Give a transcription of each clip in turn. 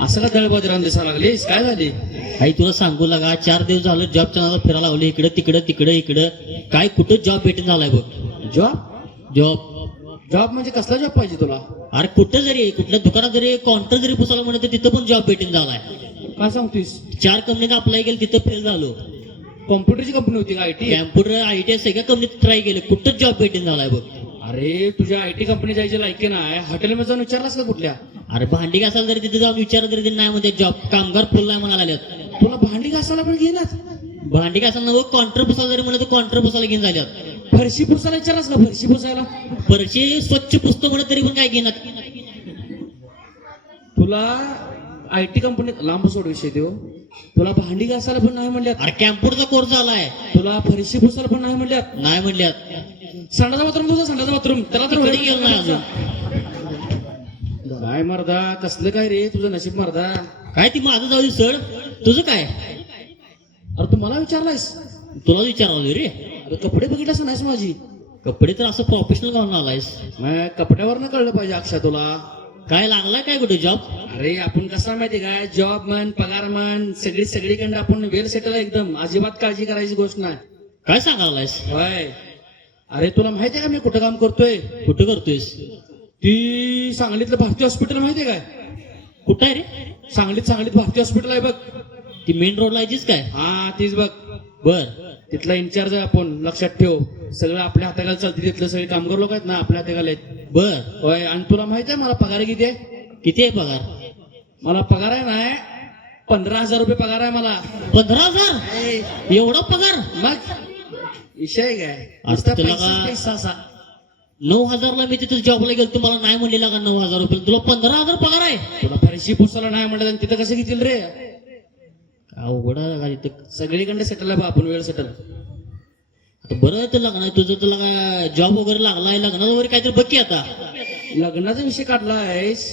असं का दळबद्रान दिसायला लागलीस? काय झाली? आई तुला सांगू लागा 4 दिवस झालं जॉबच्या नादात फिरायला लावले इकडे तिकडे काय कुठं जॉब भेटून झालाय बघ. जॉब जॉब म्हणजे कसला जॉब पाहिजे तुला? अरे कुठं जरी कुठल्या दुकानात जरी काउंटर जरी पुसायला म्हणत तिथं पण जॉब भेटून झालाय. काय सांगतोस? 4 कंपनीत अप्लाय केलं तिथं फेल झालो. कॉम्प्युटरची कंपनी होती का? आयटी? कॅम्प्युटर आयटी सगळ्या कंपनीत ट्राय केलं कुठं जॉब भेटून झालाय बघ. अरे तुझ्या आयटी कंपनी जायची लायकी नाही. हॉटेलमध्ये जाऊन विचारलास का कुठल्या? अरे भांडी घासायला जरी तिथे जाऊन विचारलं तरी नाही म्हणजे जॉब कामगार फुल नाही म्हणायला लागल्यात. तुला भांडी घासायला पण घेणार? भांडी घासायला नवं काउंटर पुसायला जरी म्हणलं तर काउंटर पुसायला घेऊन झाल्यात. फरशी पुसायला विचारलास का? फरशी पुसायला फरशी स्वच्छ पुसतो म्हणत तरी पण काय घेणार. तुला आयटी कंपनीत लांब सोड विषय देऊ. तुला भांडी घासायला पण नाही म्हणल्यात. अरे कॅम्प्युटरचा कोर्स झालाय. तुला फरशी पुसायला पण नाही म्हणल्यात. नाही म्हणल्यात. संडाचा बाथरूम तुझा संडाचा बाथरूम त्याला तर कधी गेलो नाही अजून. काय मर्दा कसलं काय रे तुझं नशीब मर्दा. काय ती माझं जाऊ दे सड. तुझं काय? अरे तू मला विचारलायस? तुला विचारलं रे. अरे कपडे बघितलास नाहीस माझी? कपडे तर असं प्रोफेशनल घालून आलायस. कपड्यावर कळलं पाहिजे अक्षा तुला. काय लागलाय काय कुठे जॉब? अरे आपण कसा माहिती काय जॉब म्हण पगार म्हण सगळीकडे आपण वेल सेटल एकदम. अजिबात काळजी करायची गोष्ट नाही. काय सांगायलायस? होय. अरे तुला माहितीये का मी कुठं काम करतोय? कुठं करतोयस? ती सांगलीतलं भारती हॉस्पिटल माहितीये काय? कुठं आहे रे? सांगलीत भारती हॉस्पिटल आहे बघ. ती मेन रोडला यायचीच काय? हा तीच बघ. बर. तिथला इन्चार्ज आहे आपण. लक्षात ठेव सगळं आपल्या हाताखाली चालते. तिथलं सगळे कामगार लोक आहेत ना आपल्या हाताखाली आहेत. बर. होय. आणि तुला माहित आहे मला पगार किती आहे? किती आहे पगार? मला पगार आहे ना 15,000 रुपये पगार आहे मला. 15,000? एवढा पगार? मग विषय काय? असं तुला का? पैसा असा 9,000ला मी तिथे जॉबला गेलो तुम्हाला नाही म्हणलेला का 9,000 रुपये. तुला 15,000 पगार आहे? तुला फरशी पुसायला नाही म्हणलं आणि तिथं कसं घेतील रे? अवघड आहे का इथं. सगळीकडे सेटल आहे बा आपण वेळ सेटल. आता बरं तर लग्न तुझं तुला काय जॉब वगैरे लागलाय लग्नात वगैरे काहीतरी बघ आता. लग्नाचा विषय काढला आहेस.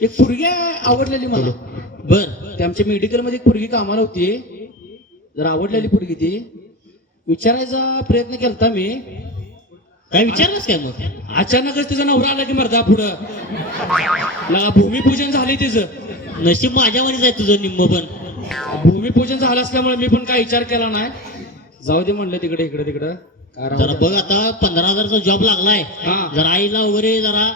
एक पोरगी आवडलेली मला. बर. ते आमच्या मेडिकल मध्ये एक पोरगी कामाला होती. जर आवडलेली पोरगी ती विचारायचा प्रयत्न केलता मी. काय विचारलंस काय मग? अचानकच तिचा नवरा आला की मर्दा पुढं लगा भूमिपूजन झाले तिचं. नशीब माझ्यावरच आहे तुझं निम्म पण. भूमिपूजन झालं असल्यामुळे मी पण काय विचार केला नाही. जाऊ दे म्हणलं तिकडे इकडे तिकडं. जरा बघ आता 15,000चा जॉब लागलाय. हा. जरा आईला वगैरे जरा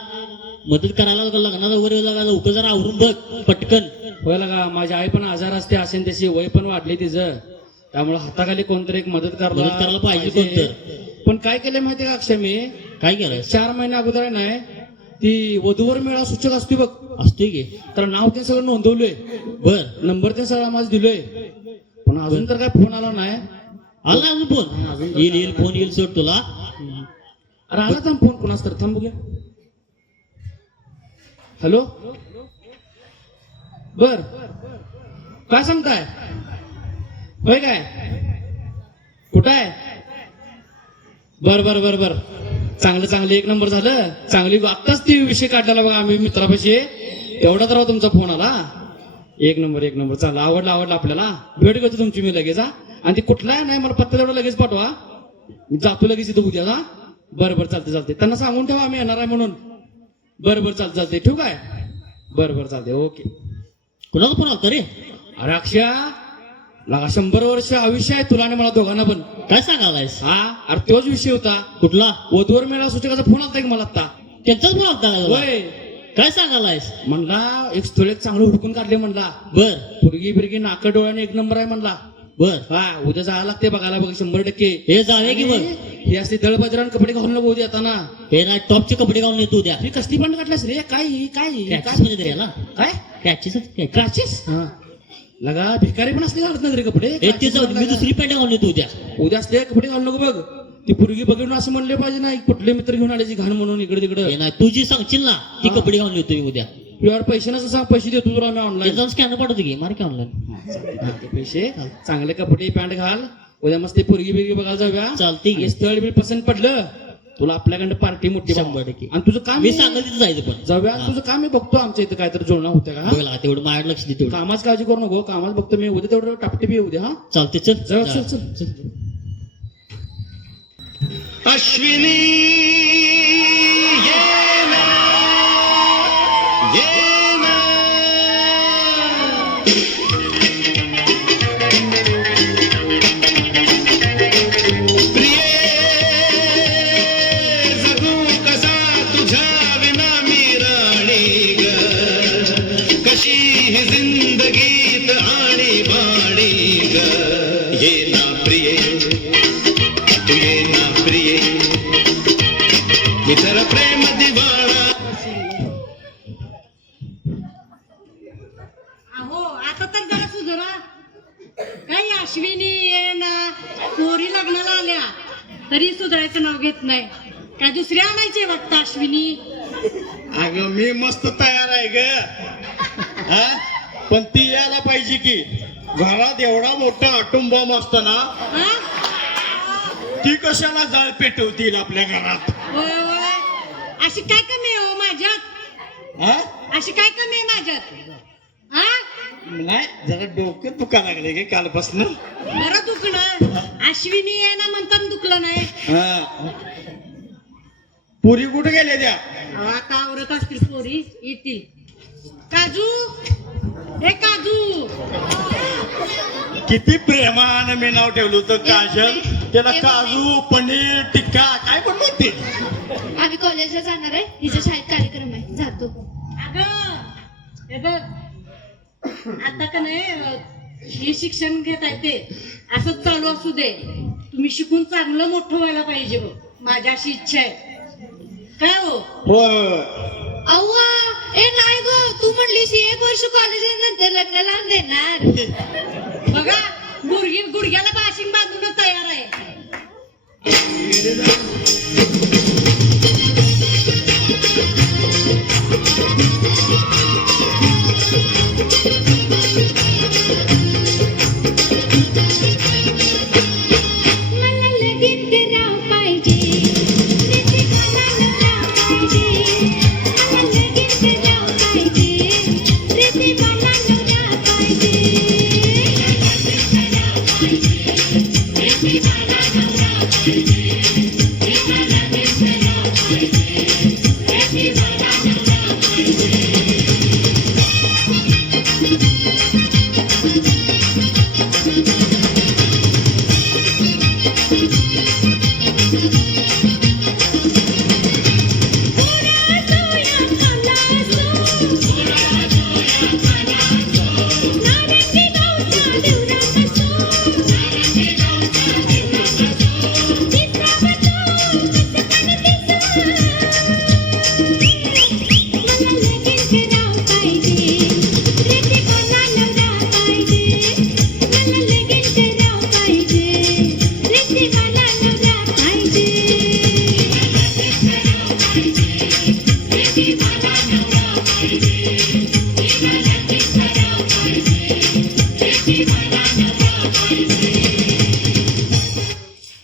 मदत करायला लग्नाला वगैरे उभं जरा आवरून बघ पटकन. होय लगा माझी आई पण आजार असते असेल तशी वय पण वाढली तिचं. त्यामुळे हाताखाली कोणतरी एक मदत करायला पाहिजे कोणतर. पण काय केलं माहितीये का अक्षय मी? काय केलंय? 4 महिने अगोदर नाही ती वधूवर मेळा सूचक असते बघ. असतोय की. तर नाव ते सगळं नोंदवलंय. बर. नंबर ते सगळं माझं दिलोय. पण अजून तर काय फोन आला नाही. आला अजून फोन? येईल फोन येईल सोड तुला. अरे आला थांब फोन कोणाच तर. थांब बघूया. हॅलो. बर. काय सांगताय? होय काय? कुठं आहे? बर बर बर बर. चांगलं 1 नंबर झालं. चांगली आत्ताच ती विषय काढलेला बघा आम्ही मित्रापाशी. तेवढा तर तुमचा फोन आला. 1 नंबर. चाल आवडला आपल्याला. भेट घेतो तुमची मी लगेच. हा. आणि ती कुठला नाही मला पत्ता तेवढा लगेच पाठवा. मी जातो लगेच इथं उद्या. हा. बरं चालते. त्यांना सांगून ठेवा आम्ही येणार आहे म्हणून. बरं चालते. ठेवू काय? बरं चालते. ओके. कुणाला फोन आलता रे? अरे अक्षया लगा 100 वर्ष आयुष्य आहे तुला आणि मला दोघांना पण. काय सांगायलायस? हा. अरे तोच विषय होता. कुठला? वधूवर मेळा सूचकाचा फोन आलता की मला आता. त्यांचाच फोन आलता? होय. काय सांगायलायस? म्हणला एक स्थळ चांगलं हुडकून काढले म्हणला. बर. पोरगी बिरगी नाक डोळ्याने 1 नंबर आहे म्हणला. बर. हा. उद्या जायला लागते बघायला बघ 100%. हे जाऊया की मग. हे असते दळबजरान कपडे घालून नको उद्या येताना. हे ना टॉपचे कपडे घालून येतो उद्या. ही कसली बंड काढल्यास रे? काय क्रॅचेस म्हणजे तरी याला काय क्रॅचेस क्राचीस? लगा भिकारी पण असले घालत नाही रे कपडे. मी दुसरी पॅन्ट घालून येतो उद्या असले कपडे घालू नको बघ. ती पोरगी बघून असं म्हणले पाहिजे नाही कुठले मित्र घेऊन आले घाण म्हणून इकडे तिकडे. नाही तू जी सांगशील ना ती कपडे घालून येतो मी उद्या. तुझ्यावर पैसे नसं सांग. पैसे देतो तुला मी ऑनलाईन. जाऊन स्कॅनर पाठवतो की मार की ऑनलाईन. पैसे चांगले कपडे पॅन्ट घाल. उद्या मस्त पोरगी बिरगी बघायला जाऊया. चालते की. स्थळ बी पसंत पडलं तुला आपल्याकडे पार्टी मोठी 100%. आणि तुझं काम मी सांगत तिथं जायचं पण. जाऊया. तुझं काम मी बघतो आमच्या इथं काहीतरी जुळणं होतं का? बघला तेवढं माझ्याकडे लक्ष दे तेवढं. कामाच काळजी करू नको. कामाच बघतो मी. उद्या तेवढं टापटिपी उद्या. हा चालते चल. जाऊया. चल. अश्विनी ये ना आता तर जरा सुधरा. काही अश्विनी ये ना पोरी लग्नाला आल्या तरी सुधारायचं नाव घेत नाही. काय दुसरी आणायची वाटतं अश्विनी. अगं मी मस्त तयार आहे ग. हा? पण ती यायला पाहिजे की. घरात एवढा मोठा आटोम बॉम्ब असताना हा? ती कशाला जाळ पेटवतील आपल्या घरात. होय होय. अशी काय कमी आहे हो माझ्यात. हा? अशी काय कमी आहे माझ्यात. हा नाही जरा डोकं दुखा लागले गे कालपासून. बरं दुखलं. अश्विनी ये ना म्हणताना दुखलं नाही. हा. पुरी कुठे गेले त्या? अहो, आता आवरत असतील पोरी येतील. काजू हे काजू. किती प्रेमानं मी नाव ठेवलं होतं काजल. त्याला काजू पनीर टिक्का काय पण म्हणते. आम्ही कॉलेजला जाणार आहे. हिच्या शाळेत कार्यक्रम आहे, जातो. अगं हे बघ आता का नाही हे शिक्षण घेत आहे ते असंच चालू असू दे. तुम्ही शिकून चांगलं मोठं व्हायला पाहिजे बघ. माझी अशी इच्छा आहे. काय हो होय. अव्वा ए नाही गो, तू म्हणलीस 1 वर्ष कॉलेज नंतर लग्न लावून देणार. बघा गुडघ्याला बाशिंग बांधूनच तयार आहे. मला लगीन करावं पाहिजे, प्रीतीला नवरा पाहिजे. मला लगीन करावं पाहिजे, प्रीतीला नवरा पाहिजे.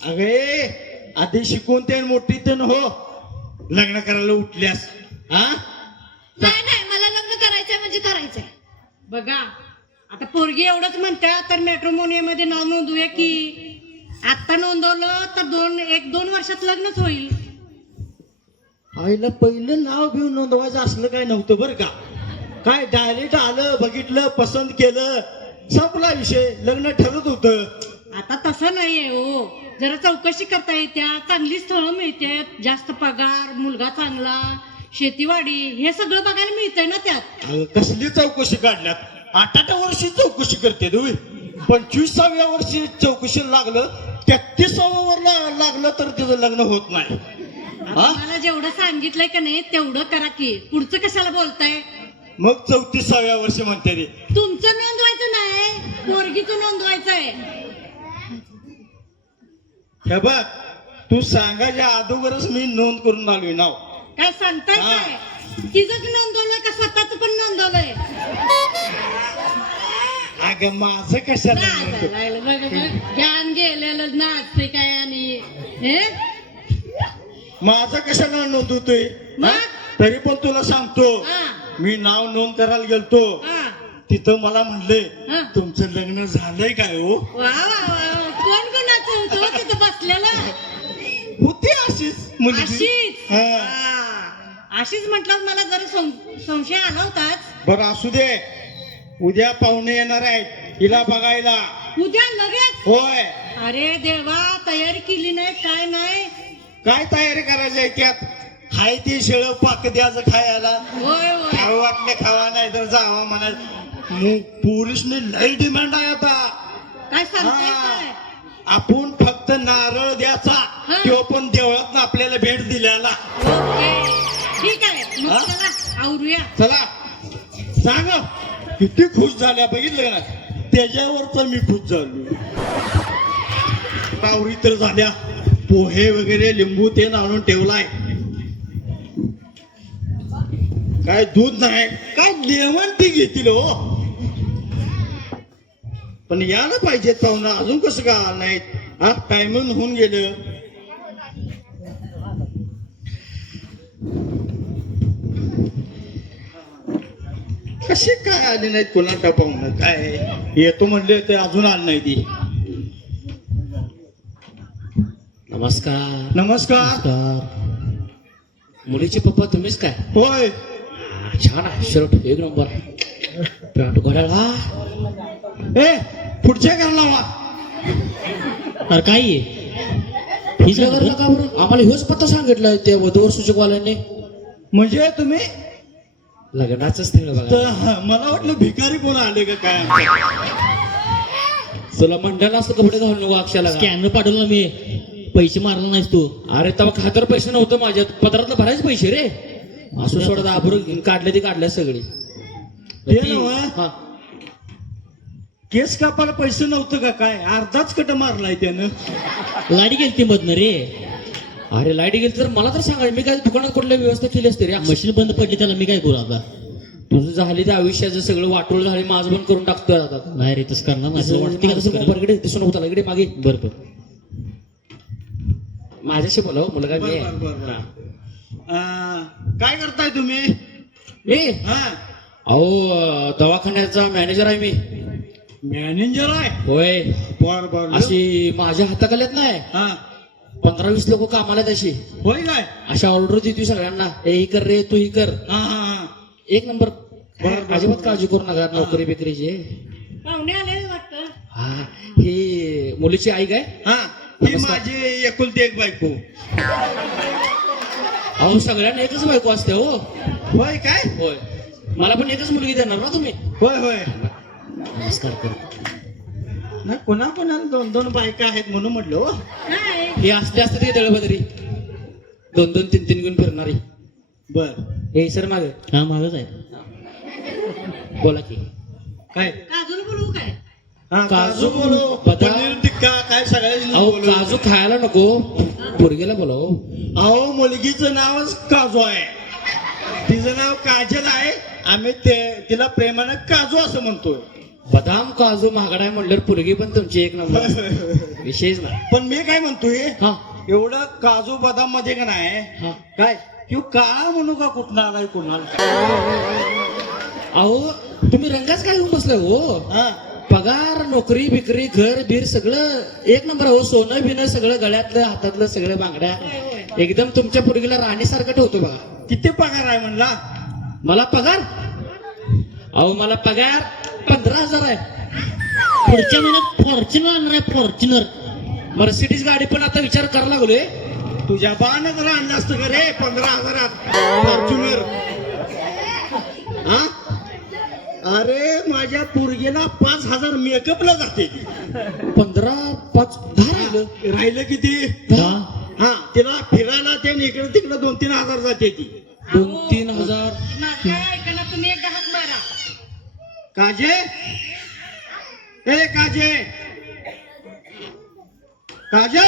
अगे आधी शिकून ते मोठी ते हो लग्न करायला उठल्यास. हा नाही नाही, मला लग्न करायचंय म्हणजे करायचंय. बघा आता पोरगी एवढंच म्हणत्या तर मॅट्रिमोनियम मध्ये नाव नोंदवूया की. आता नोंदवलं तर 1-2 वर्षात लग्नच होईल. आईला पहिलं नाव घेऊन नोंदवायचं असलं काय नव्हतं बरं का. काय डायरेक्ट आलं बघितलं पसंत केलं संपला विषय. लग्न ठरत होतं. आता तसं नाहीये हो. जरा चौकशी करता येत्या, चांगली स्थळं मिळतात, जास्त पगार, मुलगा चांगला, शेतीवाडी हे सगळं बघायला मिळतंय ना त्यात. अगं, कसली चौकशी काढल्यात. 8 वर्षी चौकशी करते तुम्ही. 25व्या वर्षी चौकशी लागलं 33व्या वर लागलं तर तिचं लग्न होत नाही. आता मला जेवढं सांगितलंय का नाही तेवढं करा की. पुढचं कशाला बोलताय. मग 34व्या वर्षी म्हणते रे. तुमचं नोंदवायचं नाही, पोरगीचं नोंदवायचंय. हे बघ तू सांगायच्या अगोदरच मी नोंद करून आलोय नाव. काय सांगताय काय. तिचंच नोंदवलंय का स्वतःच पण नोंदवलंय. अगं माझं कशाला नाचायला लागलं. बघ बघ ज्ञान गेलेलं नाचते काय आणि हे माझं कशाला नोंदवतोय. मग? तरी पण तुला सांगतो हा, मी नाव नोंद करायला गेलतो. हा. तिथं मला म्हणले हा. तुमचं लग्न झालंय काय हो. वा वा वा. कोण कोणाचं होतं तिथं बसलेलं. होती अशीच मुलगी. अशीच हा. हा. अशीच म्हटलं मला जरा संशय आला होताच. बरं असू दे. उद्या पाहुणे येणार आहेत हिला बघायला. उद्या लगेच. होय. अरे देवा तयारी केली नाही काय नाही. काय तयारी करायची आहे त्यात. हाय ती शेळ पाक द्यायचं खायला. होय होय. खाऊ वाटले खावा नाही तर जावा म्हणा. पोलिसने लई डिमांड आहे आता. काय सांगताय हा. काय. आपण फक्त नारळ द्यायचा हा. तो पण देवळात आपल्याला भेट दिल्याला. ओके ठीक आहे. मग हा? चला आवरूया. चला सांग किती खुश झाल्या बघितलं ना, त्याच्यावर तर मी खुश झालो. पावरी तर झाल्या, पोहे वगैरे लिंबू तेल आणून ठेवलाय. काय दूध नाही, काय लेमन टी घेतील हो. पण यायला पाहिजेत पाहुणा, अजून कसं का आलं नाहीत? आज टायमिंग होऊन गेलं. कसे काय आले नाहीत कोणाला पाहुणं? काय येतो म्हणले ते अजून आलं नाही ती. नमस्कार नमस्कार. नमस्कार. मुलीचे पप्पा तुम्हीच काय? होय. छान आहे शर्ट, एक नंबर. पॅन्ट घड्याळा. ए पुढच्या घरला वा. अरे काय आहे? ही तुझ्या घरला का बरं? आम्हाला ह्योच पत्ता सांगितलाय त्या वधूवर सूचकवाल्यांनी. म्हणजे तुम्ही लग्नाचं स्थळ बघा. तर मला वाटलं भिकारी कोण आले का काय. तुला मंडळ असं कपडे घालून नको अक्षाला. स्कॅनर पाठवला मी, पैसे मारला नाहीस तू. अरे तेव्हा खातर पैसे नव्हतं माझ्यात, पदरातलं भरायचे पैसे रे. असं सोडत आबरू काढले ती काढल्या सगळी. ते नव्ह, हा. केस कापायला पैसे नव्हतं का काय? अर्धाच कट मारलाय त्यानं. लाडी गेलती मधनं रे. अरे लाईट गेली तर मला तर सांगाय, मी काय दुकानात कुठल्या व्यवस्था केली असते रे. मशीन बंद पडली, त्याला मी काय करू आता? तुझं झाली त्या आयुष्याचं सगळं वाटोळ झाले, माझं बंद करून टाकतोय आता. नाही रे, तसं करणार नाही. असं वाटतं का तसं करायला? बरगडे दिसून होता इकडे मागे. बरं बरं. माझ्याशी बोला मुलगा मी बर, बर, बर, आहे. काय करताय तुम्ही? मी हा अहो दवाखान्याचा मॅनेजर आहे मी. मॅनेजर आहे. होय. बर बर. अशी माझ्या हाताखाल्यात नाही हा 15-20 लोक कामाला तशी. होय काय? अशा ऑर्डर देतो सगळ्यांना, हे ही कर रे, तू ही कर. हा हा हा. एक नंबर. बरं. अजिबात काळजी करू नका नोकरी बिकरीची. पाहुणे आले वाटतं. हा ही मुलीची आई काय? हा ही नमस्कार. माझी एकुलती एक बायको. अहो सगळ्यांना एकच बायको असते हो. होय काय? होय. मला पण एकच मुलगी देणार ना तुम्ही? होय होय. नमस्कार करतो. नाही कोणा कोणाला 2-2 बायका आहेत म्हणून म्हटलं हो. काय हे असते असते ते दळबदरी 2-2, 3-3 घेऊन फिरणारी. बर. हे सर मागे हा मागच आहे. बोला की. काय? काजून बोलवू काय? हा काजू, काजू बोलो, बदाम. पनीर टिक्का काय सगळ्यांनी अहो बोलवलं. काजू खायला नको, पोरगीला बोलाव. अहो मुलगीचं नावच काजू आहे, तिचं नाव काजल आहे. आम्ही तिला प्रेमानं काजू असं म्हणतोय. बदाम काजू महागडा आहे म्हणल्यावर पोरगी पण तुमची एक नंबर. विशेष ना. पण मी काय म्हणतोय, हा एवढं काजू बदाम मध्ये का नाही हा. काय किंवा काळा म्हणू का कुठं आलाय कुणाला. अहो तुम्ही रंगाच काय घेऊन बसलाय हो. हा पगार, नोकरी बिकरी, घर बीर सगळं एक नंबर हो. सोनं बिनं सगळं गळ्यातलं हातातलं सगळं बांगड्या एकदम तुमच्या पोरगीला राणीसारखं ठेवतो बघा. किती पगार आहे म्हणला? मला पगार, अहो मला पगार 15,000 आहे. पुढच्या महिन्यात फॉर्च्युनर आणणार आहे. फॉर्च्युनर मर्सिडीज गाडी पण आता विचार करायला लागलोय. तुझ्या बानं जरा आणलं असतं का रे 15,000 फॉर्च्युनर. हा अरे माझ्या पोरगीला 5,000 मेकअपला जाते ती. 15, 5, 10 राहिलं. राहिलं किती? हा तिला फिरायला ते इकडे तिकडे 2-3 हजार जाते ती. 2-3 हजार. माझ्या ऐकायला तुम्ही एकदा हात मारा. काजे ए काजे काजे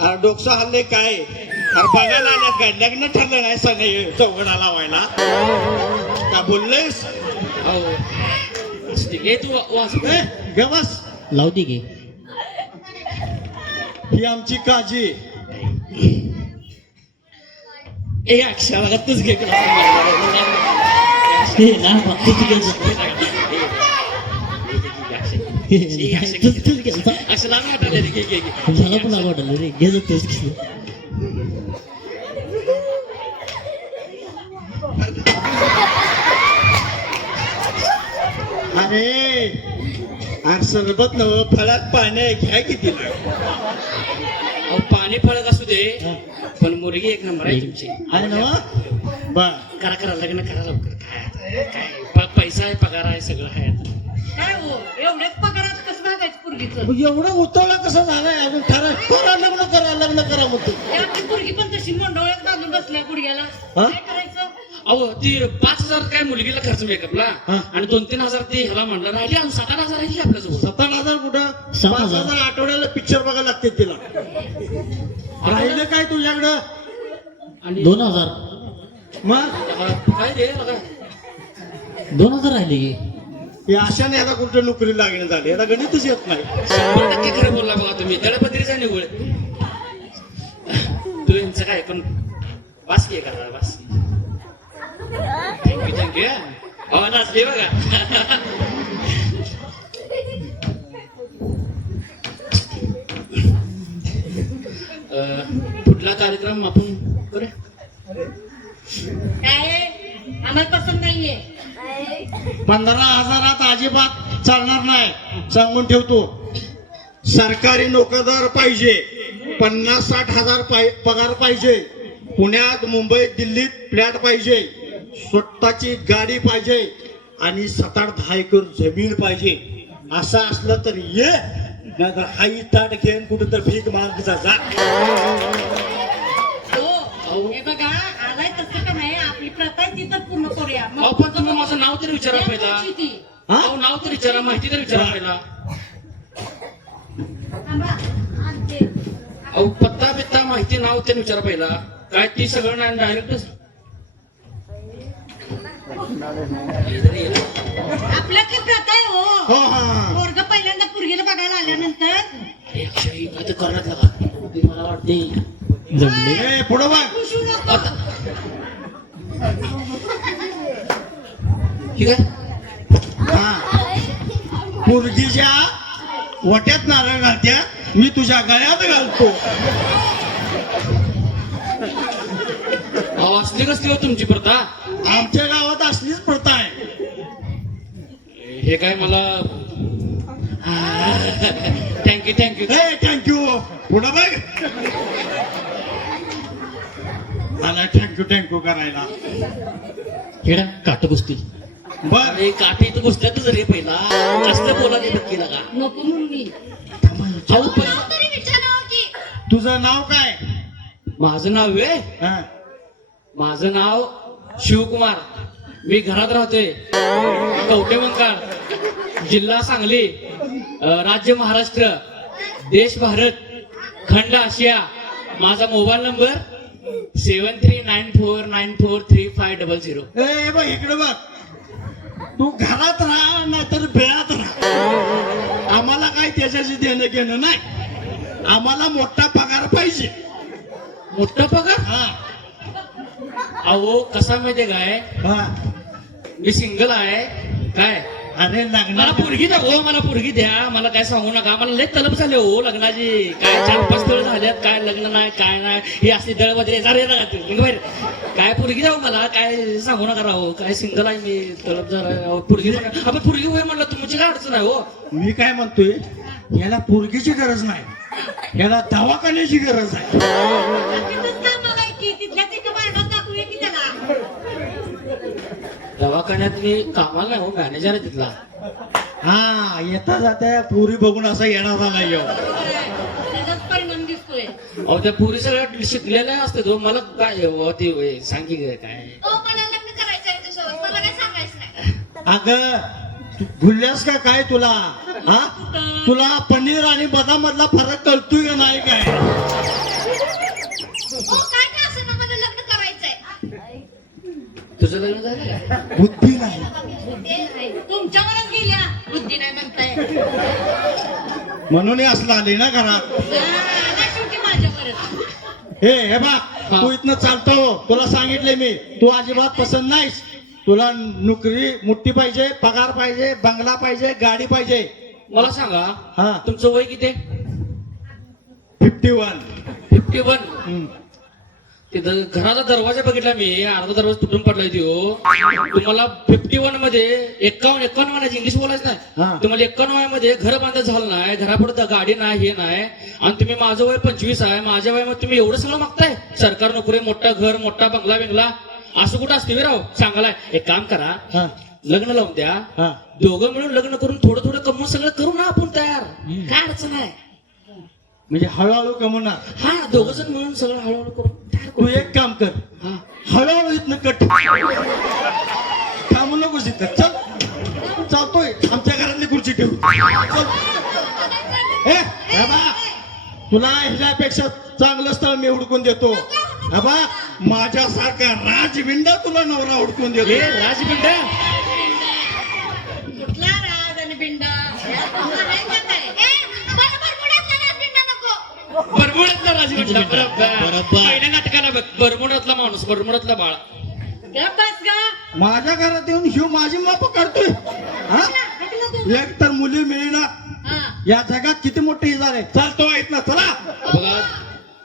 अरे डोकसा हल्ले काय? अरे बघायला आल्यात काय? लग्न ठरलं नाही सगळे चौघडा लावायला का बोललेस? अहो हे तू वाच. ग बस. लावू दे की. ही आमची काजी. ए अक्षरा तूच घे. हे ना, तूच घे. तूच घे. असं लांब वाटलं घे घे घे. मला पण आवडलं रे. घे जा तूच घे. अरे सरबत नव फळात पाणी घ्या किती. अहो पाणी फळक असू दे पण मुलगी एक नंबर आहे तुमची. आहे ना बर. करा करा लग्न करा लवकर. काय पैसा आहे, पगार आहे, सगळं आहे. काय हो एवढ्याच पगारात कसं मुलगीचं मग एवढं उतवला कसं झालंय अजून ठरव करा लग्न करा लग्न करा म्हणतो ते आपली मुलगी पण तशी मंडोळ्यात बांधून बसल्या गुडघ्याला हा? काय करायचं अहो ती 5,000 काय मुलगीला खर्च मेकअपला हा. आणि 2-3 हजार ती ह्याला म्हणलं राहिली आणि 7,000 राहिली आपल्याजवळ. 7,000 कुठं 7,000. 5,000 आठवड्याला पिक्चर बघायला लागते तिला राहिलं काय तुझ्याकडं आणि 2,000 मग काय रे बघा 2,000 राहिले की. या अशाने याला कुठं नोकरी लागणे झाली याला गणितच येत नाही 100% खरं बोलला बघा तुम्ही दळपत्रीचा निवळ तू यांचं काय पण वास की करा वास थँक्यू अहो नाचले बघा कुठला कार्यक्रम आपण करूया काय आम्हाला पसंत नाहीये 15,000 अजिबात चालणार नाही सांगून ठेवतो सरकारी नोकरदार पाहिजे 50-60 हजार पगार पाहिजे पुण्यात मुंबईत दिल्लीत फ्लॅट पाहिजे स्वतःची गाडी पाहिजे आणि 7-8-10 एकर जमीन पाहिजे असं असलं तर ये नाहीतर हाई ताट घेऊन कुठं तर भीक मागचा जा हो हे बघा आलाय तसं का नाही आपली प्रथा आहे ती तर पूर्ण करूया मग अहो पण तुम्ही माझं नाव तरी विचारा पहिला द्यायची ती. हा? अहो नाव तरी विचारा माहिती तरी विचारा पहिला थांबा, आणते. अहो पत्ता बित्ता माहिती नाव तरी विचारा पहिला काय ती सगळं नाही डायरेक्टच आपल्या काय प्रथा आहे हो हो हा पोरग पहिल्यांदा पोरगीला बघायला आल्यानंतर काय करण्यात लागा ते मला वाटते जमले ए, पुढं बघ खुशू नको. ठीक आहे हा पोरगीच्या वट्यात नारळ घालत्या मी तुझ्या गळ्यात घालतो अहो असली कसली हो तुमची प्रथा आमच्या गावात असलीच प्रथा आहे हे काय मला थँक्यू ए थँक्यू पुढं बघ मला थँक्यू करायला खेळा काट कुस्ती बर अरे काठी तर गोष्टीतच रे पहिला जास्त बोलायला बघ केला का नको म्हणून मी अहो पहिला तरी विचारावं की तुझं नाव काय माझं नाव आहे हा. माझं नाव शिवकुमार मी घरात राहतोय कवटेमंकाळ जिल्हा सांगली राज्य महाराष्ट्र देश भारत खंड आशिया माझा मोबाईल नंबर 7394943500 ए बघ इकडे बघ तू घरात राहा नाहीतर बेळात राहा आम्हाला काय त्याच्याशी देणं घेणं नाही आम्हाला मोठा पगार पाहिजे मोठा पगार हा अहो कसा माहितीये काय हा मी सिंगल आहे काय अरे मला लग्नाला पोरगी द्या हो मला पोरगी द्या मला काय सांगू नका मला लय तलब झाले हो लग्नाची काय 4-5 स्थळ झाल्यात काय लग्न नाही काय नाही हे असे दळ वगैरे बाहेर काय पोरगी द्या हो मला काय सांगू नका राहो काय सिंगल आहे मी तलब झाला पोरगी आपण पोरगी होय म्हणलं तुमची काय अडचण आहे हो मी काय म्हणतोय याला पोरगीची गरज नाही याला दवाखान्याची गरज आहे तिथंच काम बघाय की तिथल्या तिथं भांडण दाखवूया की त्याला दवाखान्यात मी कामाला नाही हो मॅनेजर आहे तिथला हा येता जाता पुरी बघून असा येणार झाला येऊ त्याचाच परिणाम दिसतोय अहो त्या पुरी सगळ्या शिकलेल्या असते तो मला काय हो ते होय, सांगी काय ओ मला लग्न करायचं आहे तुझ्यासोबत मला काय सांगायचं नाही अगं तू भुलल्यास का काय तुला हा तुला पनीर आणि बदाम मधला फरक कळतोय का नाही काय ओ काय काय असं ना मला लग्न करायचंय तुझं लग्न झालं काय बुद्धी नाही ते नाही. तुमच्यावरच गेल्या बुद्धी नाही म्हणताय म्हणून हे असलं आले ना घरात आला शेवटी माझ्यावरच हे बा तू इथनं चालतो तुला सांगितले मी तू अजिबात पसंत नाहीस तुला नोकरी मोठी पाहिजे पगार पाहिजे बंगला पाहिजे गाडी पाहिजे मला सांगा हा तुमचं वय किती 51 51 हम्म. तिथं घराचा दरवाजा बघितला मी अर्धा दरवाजा तुटून पडलाय तो तुम्हाला 51 मध्ये 51 म्हणायचं इंग्लिश बोलायचं हा. नाही तुम्हाला 91 मध्ये घर बांधत झालं नाही घरापुढे गाडी नाही हे नाही आणि तुम्ही माझं वय 25 आहे माझ्या वयामध्ये तुम्ही एवढं सगळं मागताय सरकार नोकरी मोठं घर मोठा बंगला बिंगला असं कुठं असते राव सांगायला एक काम करा हा लग्न लावून द्या हा दोघं मिळून लग्न करून थोडं थोडं कमवून सगळं करू ना आपण तयार काय अडचण आहे. म्हणजे हळूहळू कमवणार. हा दोघ जण मिळून सगळं हळूहळू करू तयार तू करू. एक काम कर, हा हळूहळू इथनं कट थांबू नकोस इथं. चल चालतोय, आमच्या घरातली खुर्ची ठेवू. चल. बा तुला ह्याच्यापेक्षा चांगलं स्थळ मी हुडकून देतो. बा माझ्यासारखा राजविंडा तुला नवरा हुडकून ए देतो. राजबिंडा कुठला राज आणि बिंडा बरमुडातला राजबिंडा. बरोबर बरोबर. पहिल्या नाटकाला बघ बरमुडातला माणूस बरमुडातला बाळ. बस गा माझ्या घरात येऊन ह्यो माझी माप काढतोय. हा एक तर मुली मिळेना. हा या जगात किती मोठे इजार आहे. चालतो आहेत ना, चला. बघा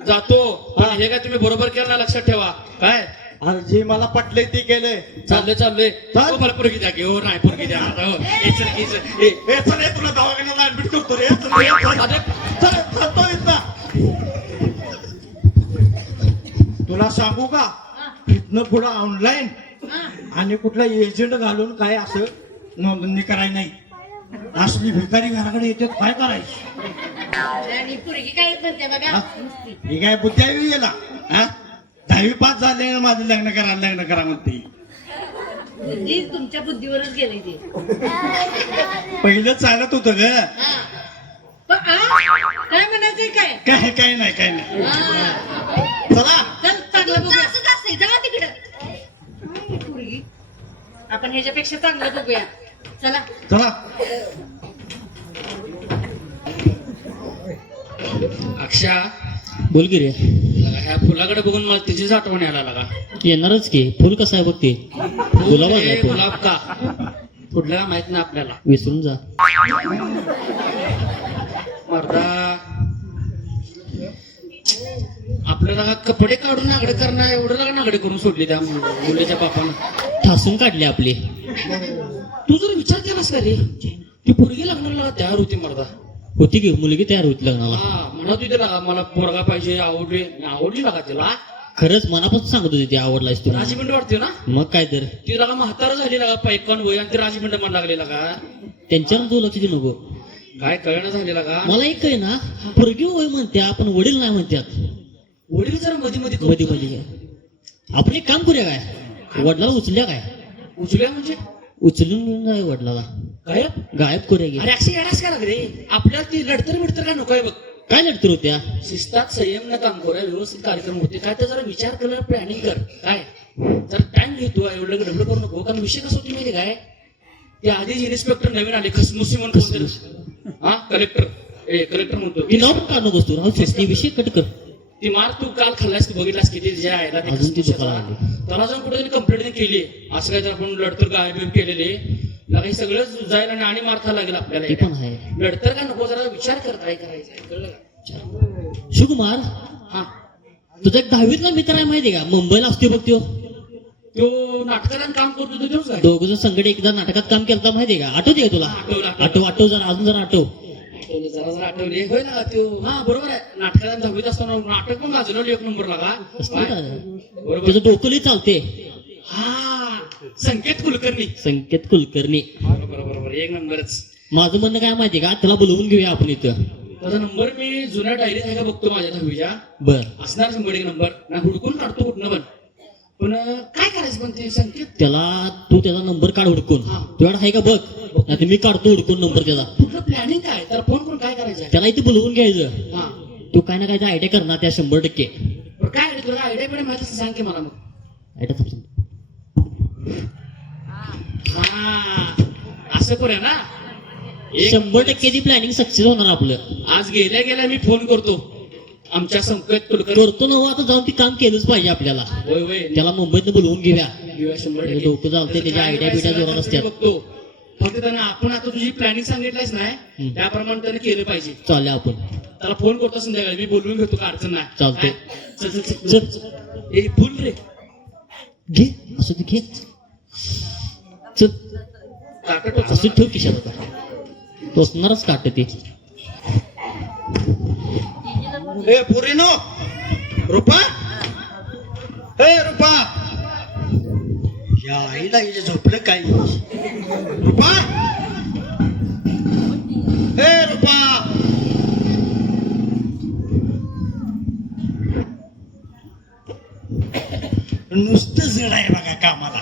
जातो पण हे काय तुम्ही बरोबर केलं ना, लक्षात ठेवा. काय अरे जे मला पटलंय ते केलंय. चाललंय चाल. हो, मला पोरगी द्या की. हो नाही पोरगी द्या आता, हो. ए, चल, ए, चल, ए. ए चल ये, तुला दवाखान्याला ऍडमिट करतो रे. चल, ये, चल. अरे, चल, चालतो इथनं. तुला सांगू का, इथनं पुढं ऑनलाईन आणि कुठला एजंट घालून काय असं नोंदणी करायची नाही. असली भिकारी घराकडे येते काय करायचं. आणि पोरगी काय म्हणते बघा हा? ही काय बुद्धी आहे गेला. 10वी पास झाले माझं लग्न करा म्हणते. बुद्धी तुमच्या बुद्धीवरच गेले ते. पहिलं चालत होतं ग. हा. काय म्हणायचंय काय काय नाही. हा. चला चल चांगलं बघूया. असंच असते जावा तिकडं. पोरगी आपण ह्याच्यापेक्षा चांगलं बघूया. चला चला. अक्षा बोल की रे. लगा, ह्या फुलाकडे बघून मला तिचीच आठवण यायला लागा. येणारच की. फुल कसं आहे बघ ते. गुलाब ए, आहे फुल. गुलाब का पुढला का माहित नाही आपल्याला. विसरून जा. मर्दा आपल्याला कपडे काढून नागडे करणं एवढं लागा नागडे करून सोडले त्या मुलीच्या बापानं. ठासून काढले आपले. तू जर विचार केलास का रे, ती पोरगी लग्नाला तयार होती मर्दा. होती की मुलगी तयार होती लग्नाला. हा म्हणत होती लागा मला पोरगा पाहिजे, आवडली लागा तिला. खरंच मनापासून सांगत होती ती आवडलायस तू. राजमिंड वाटते ना. मग काय तर ती लागा म्हातारा झाली लागा पैकन वय आणि ती राजमिंड म्हण लागली लागा. त्यांच्यावर तू लक्ष देऊ नको. काय कळणं झाले लागा. मला एक आहे ना, पोरगी होय म्हणत्या पण वडील नाही म्हणतात. वडील जरा मध्ये मध्ये मध्ये मध्ये आपण एक काम करूया काय, वडिलाला उचलल्या काय, उचलूया म्हणजे उचलून घेऊन जाय वडिलाला. गायब. गायब करूया की. अरे अक्षय येणास का लाग रे. आपल्याला ती लढतर बिडतर काय नको आहे बघ. काय लढतर होत्या. शिस्तात संयम काम करूया, व्यवस्थित कार्यक्रम होते. काय तर जरा विचार कर, प्लॅनिंग कर. काय जर टाइम घेतो एवढं डबल करू नको. कारण विषय कसं होती माहिती काय, ते आधीच इन्स्पेक्टर नवीन आले खसमुसी म्हणून. हा कलेक्टर म्हणतो ती नाव पण काढ नकोस तू. राहू दे, विषय कट कर. ती मार तू काल खाल्लास, तू बघितलास किती ज्या आहे अजून ती दुकानात आली. त्याला जाऊन कुठे कंप्लेंट केली. असं काय तर आपण लढतर गायब केलेले हे सगळं जायला आणि मार खायला लागेल आपल्याला. ते पण आहे. लढतर का नको, जरा विचार कर काय करायचं. कळलं का. शिवकुमार, हा तुझा एक 10वीतला मित्र आहे माहिती का, मुंबईला असतो बघ त्यो. तो नाटकाला काम करतो तोच काय. दोघ जण संगड एकदा नाटकात काम केलं माहितीये का, आठवते का तुला. आठव जरा, अजून जरा आठव. जरा आठवले होय ना तो. हा बरोबर आहे. नाटकाला 10वीत असताना नाटक पण गाजवलं 1 नंबर लागा. बरोबर. त्याचं डोकं लई चालते. हा संकेत कुलकर्णी. संकेत कुलकर्णी. बरोबर बरोबर 1 नंबरच. माझं म्हणणं काय माहितीये का, त्याला बोलवून घेऊया आपण इथं. त्याचा नंबर मी जुन्या डायरीत आहे का बघतो माझ्या 10वीच्या. बर. असणार 100 नंबर ना, हुडकून काढतो कुठनं पण काय करायचं पण ते संकेत. त्याला तू त्याचा नंबर काढ हुडकून. तुझ्याकडे आहे का बघ, नाही मी काढतो हुडकून नंबर त्याचा. कुठलं प्लॅनिंग काय, त्याला फोन करून काय करायचं. त्याला इथे बोलवून घ्यायचं. हा तू काय ना काय आयडिया करणार त्या 100%. पण काय तुला आयडिया पण माहिती असं सांग की मला मग. आयडिया हा असं करूया ना. 100% ती प्लॅनिंग सक्सेस होणार आपलं. आज गेल्या मी फोन करतो आमच्या संकेत कुलकर्णी. करतो ना, आता जाऊन ती काम केलंच पाहिजे आपल्याला. होय होय त्याला मुंबईत बोलवून घेऊया. 100%. डोकं चालते, त्याच्या आयडिया बिड्या जोरात असतात. बघतो फक्त त्यांना आपण आता तुझी प्लॅनिंग सांगितलंयस नाही त्याप्रमाणे त्याने केलं पाहिजे. चालेल आपण त्याला फोन करतो संध्याकाळी, मी बोलवून घेतो का अडचण नाही. चालतंय. चल चल चल चल. ए फुल रे घे, असं ते घे. चल, काकट असं ठेव खिशात. आता टोचणारच काट ते. ए पुरीनो, रुपा, ए रुपा, या आईला हिला झोपलं काय. रुपा, ए रुपा, कामाला.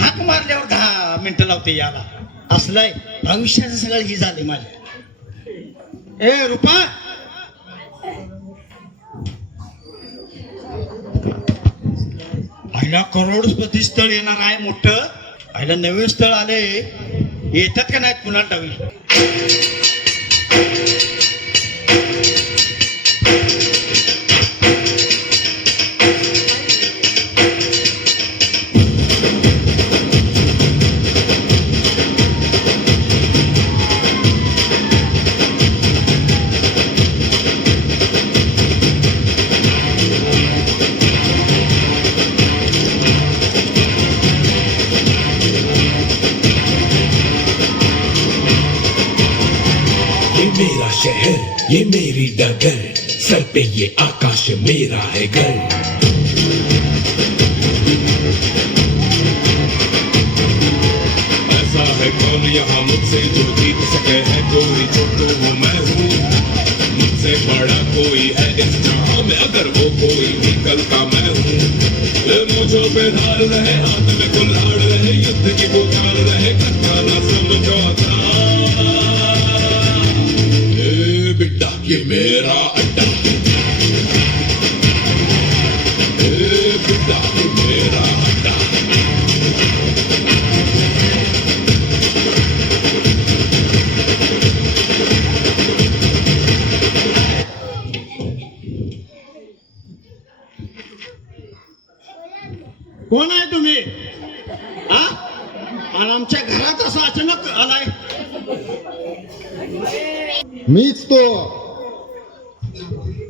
हाक मारल्यावर 10 मिनिटं लावते याला. असलंय भविष्याचं सगळं ही झाले माझे. ए रुपा, आईला करोडपती स्थळ येणार आहे मोठं. आईला नवीन स्थळ आले, येतात का नाहीत कुणाला टावी. ये मेरा शहर, ये मेरी डगर, सर पे ये आकाश मेरा है घर. ऐसा है कौन यहाँ मुझसे जो जीत सके है कोई, जो तो वो मैं हूँ. मुझसे बड़ा कोई है इस जहाँ में, अगर वो कोई भी कल का मैं हूँ. ये मुझों पे धार रहे, हाथ में कुल्हाड़ रहे, युद्ध की पुकार रहे, कथा ना समझौता. बिट्टा ये मेरा अड्डा, बिट्टा ये मेरा अड्डा. कोण आहे तुम्ही? हा? आणि आमच्या घरात असं अचानक आलाय. मीच तो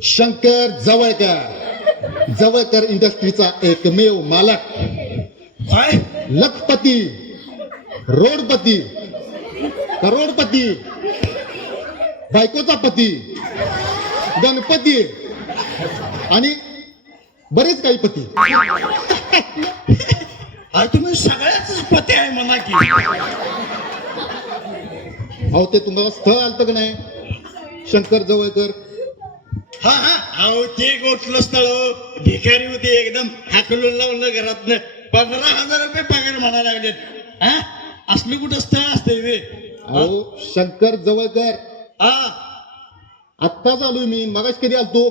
शंकर जवळकर, जवळकर इंडस्ट्रीचा एकमेव मालक, काय? लखपती, रोडपती, करोडपती, बायकोचा पती, गणपती आणि बरेच काही पती. अरे तुम्ही सगळ्याच पती आहे म्हणा की. अहो ते तुम्हाला स्थळ आलतं का नाही, शंकर जवळकर? हा हा, अहो ते गोठलं स्थळ भिकारी होते एकदम, हाकलून लावलं घरातनं. 15,000 रुपये पगार म्हणायला लागलेत. हा, असलं कुठं स्थळ असतंय वे? अहो शंकर जवळकर, हा, आत्ताच आलोय मी. मगाच कधी आलतो?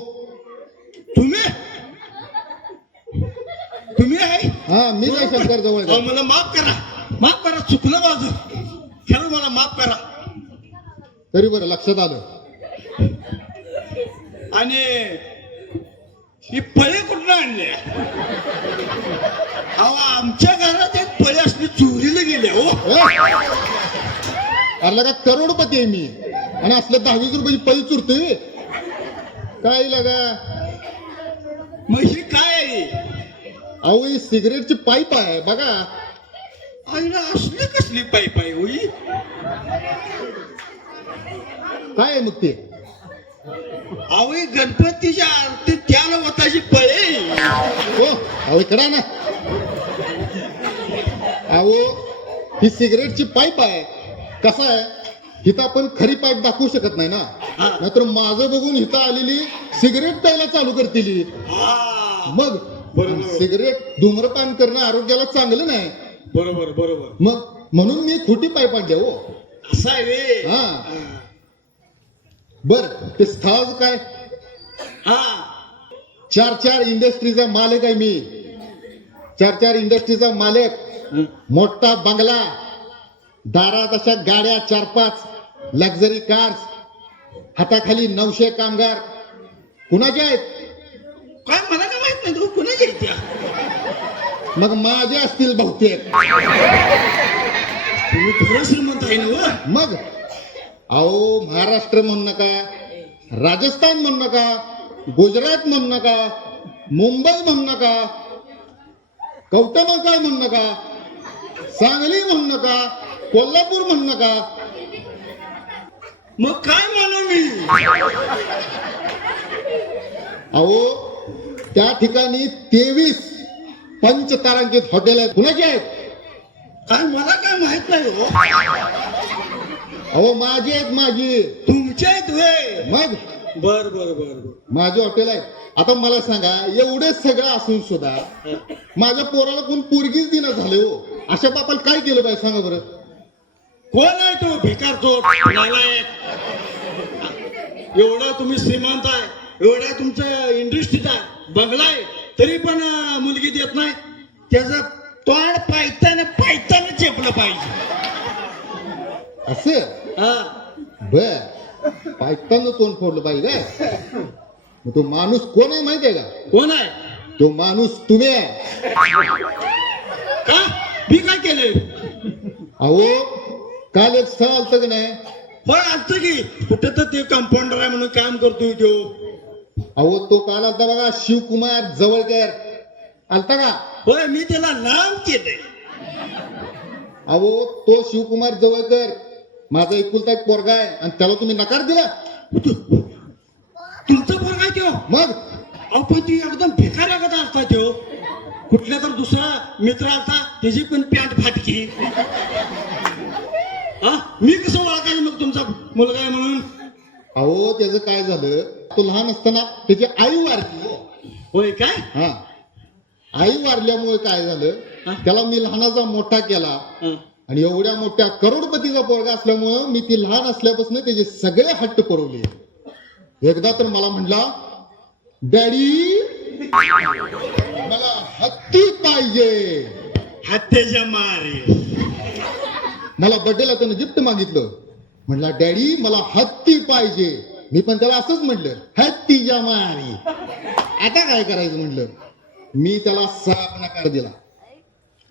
तुम्ही तुम्ही आहे? हा मीच आहे शंकर अहो, जवळकर. मला माफ करा, माफ करा, चुकलं माझं. खरं मला माफ करा. तरी बरं लक्षात आलं. आणि ही फळे कुठं आणले? अहो आमच्या घरात एक फळे असली चोरीला गेले हो. अरे लगा करोडपती आहे मी आणि असलं 10-20 रुपयाची पळी चुरतोय काय लगा? मग ही काय आहे? अहो ही सिगरेटची पाईप आहे बघा. आईला असली कसली पाईप आहे होई? काय आहे मग ते? अहो ही गणपतीच्या आरती त्याला वताची फळे. हो अहो इकडा ना. अहो ही सिगरेटची पाईप आहे. कसं आहे, इथं आपण खरी पाईप दाखवू शकत नाही ना, नाहीतर माझं बघून इथं आलेली सिगरेट प्यायला चालू करतील. हा, मग बरोबर. सिगरेट धूम्रपान करणं आरोग्याला चांगलं नाही. बरोबर बरोबर. मग म्हणून मी खोटी पाईप आणली हो. असं आहे वे. हा. बर ते स्थळ काय? हा, 4 इंडस्ट्रीचा मालक आहे मी. 4 इंडस्ट्रीचा मालक. मोठा बंगला, दारात अशा गाड्या 4-5 लक्झरी कार्स, हाताखाली 900 कामगार. कुणाचे आहेत? काय मला काय माहित नाही. तू कुणाच्या इथे? मग माझे असतील बहुतेक. तुम्ही खरं श्रीमंत आहे ना हो? मग अहो महाराष्ट्र म्हणू नका, राजस्थान म्हणू नका, गुजरात म्हणू नका, मुंबई म्हणू नका, कवठमांकाळ म्हणू नका, सांगली म्हणू नका, कोल्हापूर म्हणू नका. मग काय म्हणू मी? अहो त्या ठिकाणी 23 पंचतारांकित हॉटेल आहेत. कुणाचे आहेत? काय मला काय माहित नाही हो. अहो माझी आहेत. माझी. तुमचे आहेत वे. मग बर बर बर बर माझे हॉटेल आहे. आता मला सांगा, एवढे सगळं असून सुद्धा माझ्या पोराला कोण पोरगीच दिना झाले हो. अशा बापाला काय केलं पाहिजे सांगा बरं. कोण आहे तो भिकार तो नालायक? एवढा तुम्ही श्रीमंत आहे, एवढा तुमच्या इंडस्ट्रीत आहे, बंगला आहे, तरी पण मुलगी देत नाही. त्याचं तोंड पायताने चेपलं पाहिजे. असं हा बर, पायतानं तोंड फोडलं पाहिजे काय? मग तो माणूस कोण आहे माहितीये का? कोण आहे? तो माणूस तुम्ही आहे. का मी काय केले? अहो, काल एक स्थळ आलतं का नाही? होय आलतं की. कुठे तर ते कंपाऊंडर आहे म्हणून काम करतोय तो. अहो, तो काल आलता बघा, शिवकुमार जवळकर आलता का? होय मी त्याला नाम केलंय. अहो, तो शिवकुमार जवळकर माझा एकुलता एक पोरगा आहे आणि त्याला तुम्ही नकार दिला. तुमचं पोरगा आहे त्यो? मग अहो पण ती एकदम भिकाऱ्यागत असता त्यो. कुठल्या तर दुसरा मित्र आलता, त्याची पण पॅन्ट फाटकी. हा मी कसं ओळखायचं मग तुमचा मुलगा आहे म्हणून? अहो, त्याचं काय झालं, तो लहान असताना त्याची आई वारली हो. होय काय? हा, आई वारल्यामुळे काय झालं, त्याला मी लहानाचा मोठा केला हं. आणि एवढ्या मोठ्या करोडपतीचा पोरगा असल्यामुळं मी ती लहान असल्यापासून त्याचे सगळे हट्ट पुरवले. एकदा तर मला म्हणला, डॅडी मला हत्ती पाहिजे. हत्तीच्या मारे. मला बर्थडेला त्यानं गिफ्ट मागितलं. म्हणला, डॅडी मला हत्ती पाहिजे. मी पण त्याला असंच म्हटलं, हत्तीच्या मारी. आता काय करायचं म्हटलं. मी त्याला साफ नकार दिला.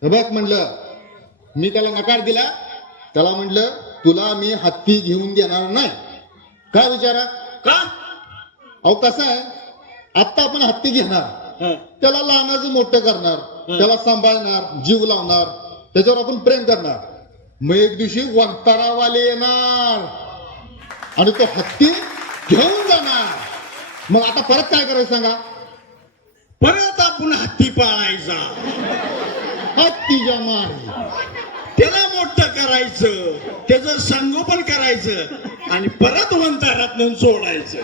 हे बघ म्हटलं, मी त्याला नकार दिला. त्याला म्हटलं, तुला मी हत्ती घेऊन देणार नाही. काय विचारा? का? अहो कसं आहे, आता आपण हत्ती घेणार, हं. त्याला लहानाचं मोठं करणार, त्याला सांभाळणार, जीव लावणार, त्याच्यावर आपण प्रेम करणार. मग एक दिवशी वंतारावाले येणार आणि तो हत्ती घेऊन जाणार. मग आता परत काय करायचं सांगा? परत आपण हत्ती पाळायचा, हत्तीच्या मारी. त्याला मोठं करायचं, त्याचं संगोपन करायचं आणि परत वंतारात नेऊन सोडायचं.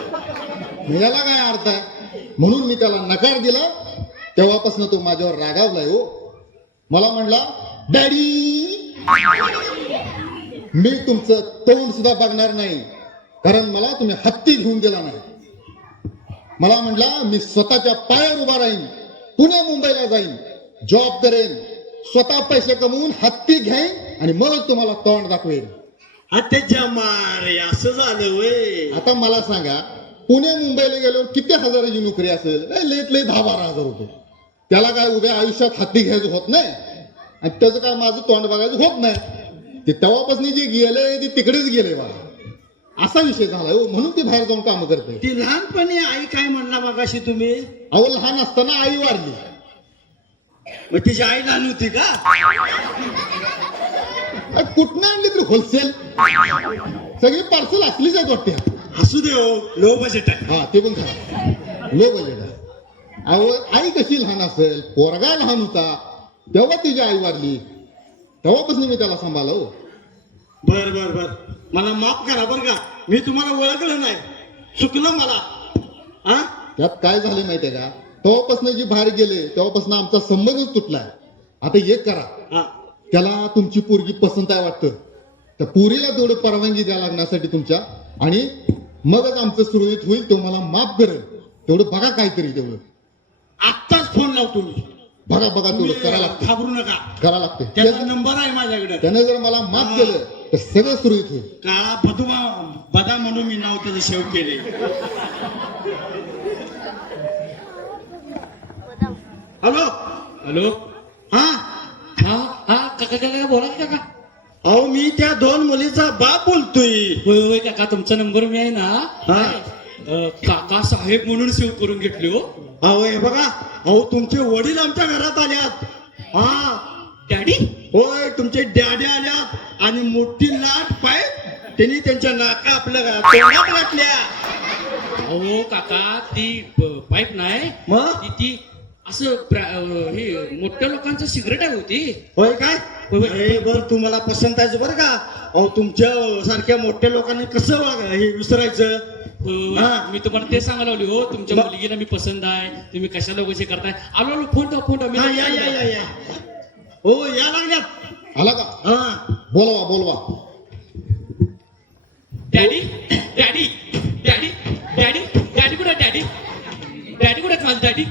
मग याला काय अर्थ आहे? म्हणून मी त्याला नकार दिला. तेव्हापासून तो माझ्यावर रागावलाय हो. मला म्हणला, डॅडी मी तुमचं तोंड सुद्धा बघणार नाही, कारण मला तुम्ही हत्ती घेऊन दिला नाही. मला म्हणला, मी स्वतःच्या पायावर उभा राहीन, पुणे मुंबईला जाईन, जॉब करेन, स्वतः पैसे कमवून हत्ती घेईन आणि मग तुम्हाला तोंड दाखवेन. हत्तीच्या मारे असं झालं वय. आता मला सांगा, पुणे मुंबईला गेल्यावर किती हजाराची नोकरी असेल? लयत लय 10-12 हजार रुपये. त्याला काय उभ्या आयुष्यात हत्ती घ्यायचं होत नाही आणि त्याचं काय माझं तोंड बघायचं होत नाही. ते तेव्हापासून जे गेले ते तिकडेच गेले बा. असा विषय झाला हो. म्हणून ती बाहेर जाऊन काम करते. ती लहानपणी आई काय म्हणला मगाशी तुम्ही? अहो, लहान असताना आई वारली. मग तिची आई लहान होती का? कुठनं आणली तरी होलसेल सगळी पार्सल असलीच आहेत वाटते. असू दे हो, लो बजेट आहे. हा, ते पण खरं, लो बजेट आहे. अहो, आई कशी लहान असेल, पोरगा लहान होता तेव्हा तिची आई वारली. तेव्हापासून मी त्याला सांभाळलं हो. बर बर बर, मला माफ करा बर का, मी तुम्हाला ओळखलं नाही, चुकलं मला. हा त्यात काय झालं माहितीये का, तेव्हापासून जी बाहेर गेले तेव्हापासून आमचा संबंधच तुटलाय. आता एक करा, हा त्याला तुमची पोरगी पसंत आहे वाटतं, त्या पोरीला तेवढं परवानगी द्या लागण्यासाठी तुमच्या, आणि मगच आमचं सुरळीत होईल. तो मला माफ करेल. तेवढं बघा काहीतरी, तेवढं आत्ताच फोन लावतो मी. बघा बघा, तेवढं करा लागतं, घाबरू नका, करा लागते. त्याचा नंबर आहे माझ्याकडे. त्याने जर मला माफ केलं तर सगळं सुरळीत होईल. काळा बदा म्हणून मी नाव त्याचं सेव्ह केले. Hello hello. हा हा हा, काका काका बोला की काका. अहो, मी त्या 2 मुलीचा बाप बोलतोय. होय होय काका, तुमचा नंबर मी आहे ना, हा. काका साहेब म्हणून सेव्ह करून घेतले हो. अहो हे बघा, अहो तुमचे वडील आमच्या घरात आल्यात. हा डॅडी. होय, तुमचे डॅडी आल्यात आणि मोठी लाट पाय त्यांनी त्यांच्या नाका आपल्या तोंडात घातल्या. अहो काका, ती पाईप नाही, मग ती असं हे मोठ्या लोकांचं सिगरेट आहे होती. होय काय? होय. अरे बर, तुम्हाला पसंत आहे बरं का. अहो तुमच्या सारख्या मोठ्या लोकांनी कसं हे विसरायचं? हो, हा. मी तुम्हाला ते सांगायला लावली हो तुमच्या मुलगीला मी पसंत आहे तुम्ही कशाला कसे करताय आलो फोन ठेव मी हा, या हो या लागल्यात आला का हा बोलवा daddy daddy daddy daddy daddy कुठे डॅडी डॅडी कुठे माझं डॅडी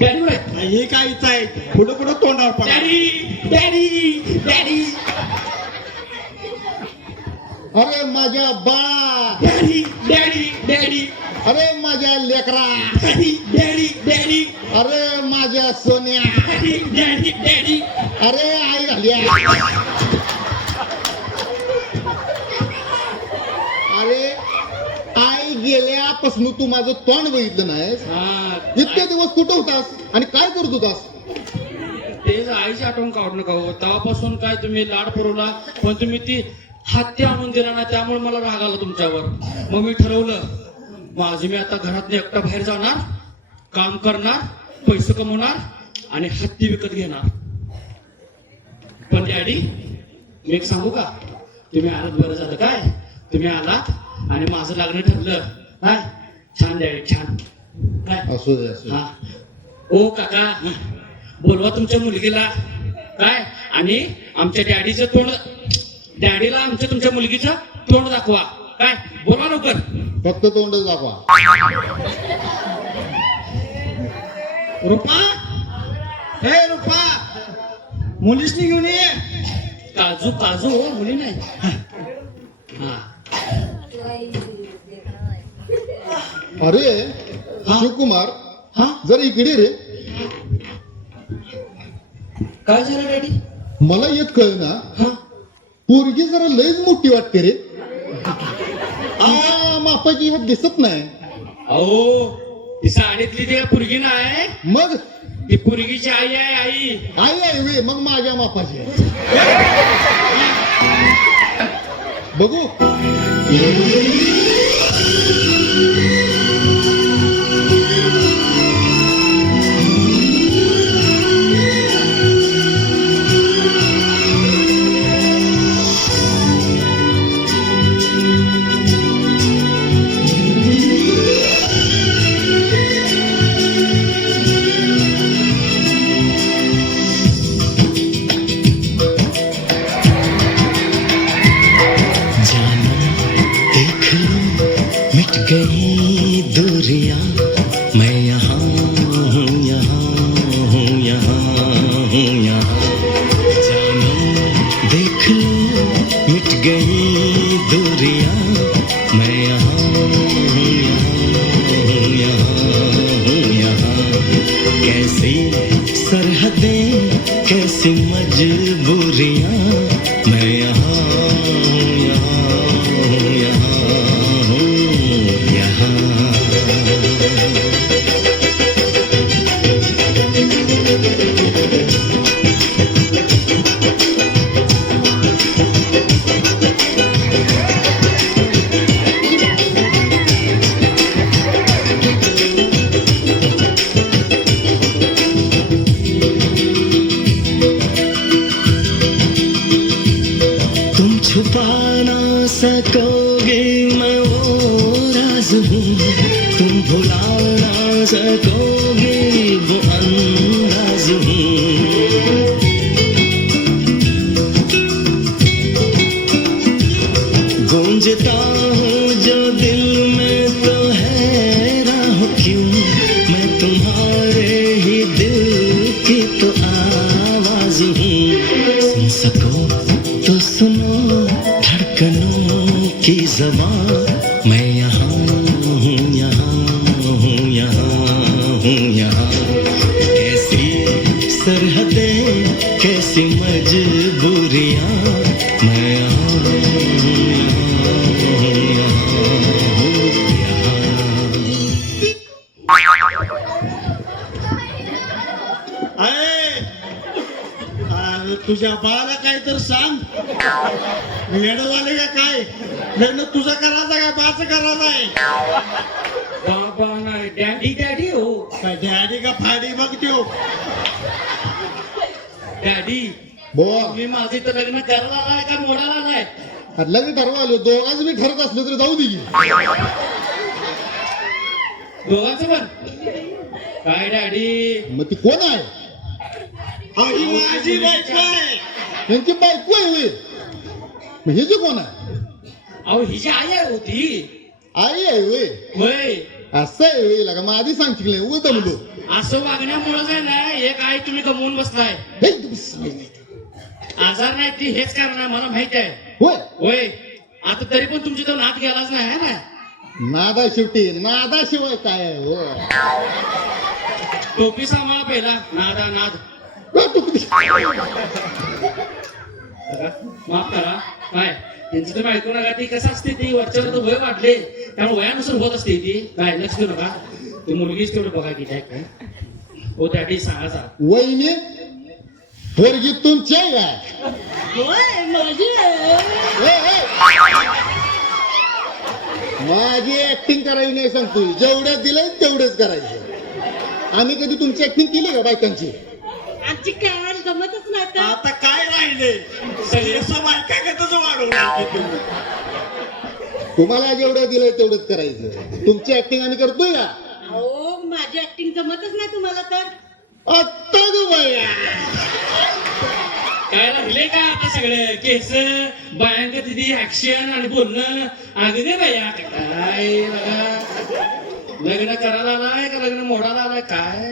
डॅडी कुठे हे काय इथं आहे पुढं तोंडावर पडा डॅडी डॅडी डॅडी अरे माझ्या बा डॅडी डॅडी डॅडी अरे माझ्या लेकरा डॅडी डॅडी डॅडी अरे माझ्या सोन्या डॅडी डॅडी डॅडी अरे आई झाल्या अरे आई गेल्यापासून तू माझं तोंड बघितलं नाहीस हा इतके दिवस कुठं होतास आणि काय करत होतास तेच आईची आठवण काढू नका हो तेव्हापासून काय तुम्ही लाड पुरवला पण तुम्ही ती हत्ती आणून दिला ना त्यामुळे मला राग आला तुमच्यावर मग मी ठरवलं माझी मी आता घरात एकटा बाहेर जाणार काम करणार पैसे कमवणार आणि हत्ती विकत घेणार पण डॅडी मी एक सांगू का तुम्ही आलात बरं झालं काय तुम्ही आलात आणि माझं लग्न ठरलं काय छान डॅडी छान काय असू दे हा ओ काका बोलवा तुमच्या मुलगीला काय आणि आमच्या डॅडीला आमच्या तुमच्या मुलगीचं तोंड दाखवा काय बोलवा लवकर फक्त तोंडच दाखवा रुपा हे रुपा मुलीसनी घेऊन ये काजू काजू हो मुली नाही हा अरे शिवकुमार हा जर इकडे रे काय झालं डॅडी मला एक कळ ना हा पोरगी जरा लयच मोठी वाटते रे मापाची ह्यात दिसत नाही अहो ती साडीतली ती पुरगी नाही मग ती पुरगीची आई आहे आई आई आहे वे मग माझ्या मापाची आहे. बघू गई दूरियां मैं यहाँ हूँ यहाँ हूँ यहाँ हूँ यहाँ जानो देख लो मिट गई दूरियां मैं यहाँ हूँ यहाँ हूँ यहाँ कैसी सरहदें कैसी मजबूरियां मैं यहाँ हूँ यहाँ हूँ यहाँ तुम छुपा ना सकोगे मैं वो राज हूँ तुम भुला ना सकोगे वो अंदाज हूँ गूंजता हूँ जो दिल में तो हैरान हूँ क्यों मैं तुम्हारे ही दिल की तो आवाज हूँ सुन सको तो सुनो धड़कनों की ज़बान मैं यहाँ हूँ यहाँ हूँ यहाँ हूँ यहाँ कैसी सरहदें कैसी मजबूरियाँ मैं यहाँ हूँ यहाँ हूँ अरे तुझ्या बाला काय तर सांग वेडवाले का काय लग्न तुझं करायचं काय बाचं करायचं आहे बाबा नाही डॅडी डॅडी हो काय डॅडी का फाडी बघतो डॅडी बोल मी माझं इथं लग्न करायला आलाय का मोडायला आलाय लग्न ठरवा आलो दोघांच मी ठरत असलो तरी जाऊ दे की. दोघांचं पण काय डॅडी मग ती कोण आहे ही माझी बायको आहे. त्यांची बायको आहे होय. मग हे जे कोण आहे अहो हिची आई आहे होती आई आहे होय होय असं आहे होय लागा मग आधी सांग शिकले उलट म्हणलो असं वागण्यामुळेच आहे ना एक आई तुम्ही गमवून बसलाय हे, तू बस. आजार नाही ती हेच कारण आहे मला माहित आहे होय होय आता तरी पण तुमची तो नात गेलाच नाही है ना नादा शेवटी नादाशिवाय काय आहे होय टोपी सांभाळा पहिला नादा नाद माफ करा काय त्यांची तुम्ही ऐकू नका ती कसं असते ती वरच्यावर तर वय वाढले त्यामुळे वयानुसार होत असते ती काय लक्ष देऊ नका ती मुलगीच तेवढं बघा की काय हो त्या सांगायचा वहिनी पोरगी तुमची आहे काय होय माझी आहे. होय, होय. माझी ऍक्टिंग करायची नाही सांगतोय जेवढं दिलंय तेवढंच करायचं आम्ही कधी तुमची ऍक्टिंग केली का बायकांची आमची काय जमतच नाही तर. आता काय राहिले सगळे बायका कसं वाढवणार तुम्हाला जेवढं दिलंय तेवढंच करायचं तुमची ऍक्टिंग आम्ही करतोय का अहो माझी ऍक्टिंग जमतच नाही तुम्हाला तर. आत्ता ग बाया काय लागले का आता सगळं केस बायांक तिथे ऍक्शन आणि बोलणं अगदी बाया काय बघा लग्न करायला आलाय का लग्न मोडायला आलाय काय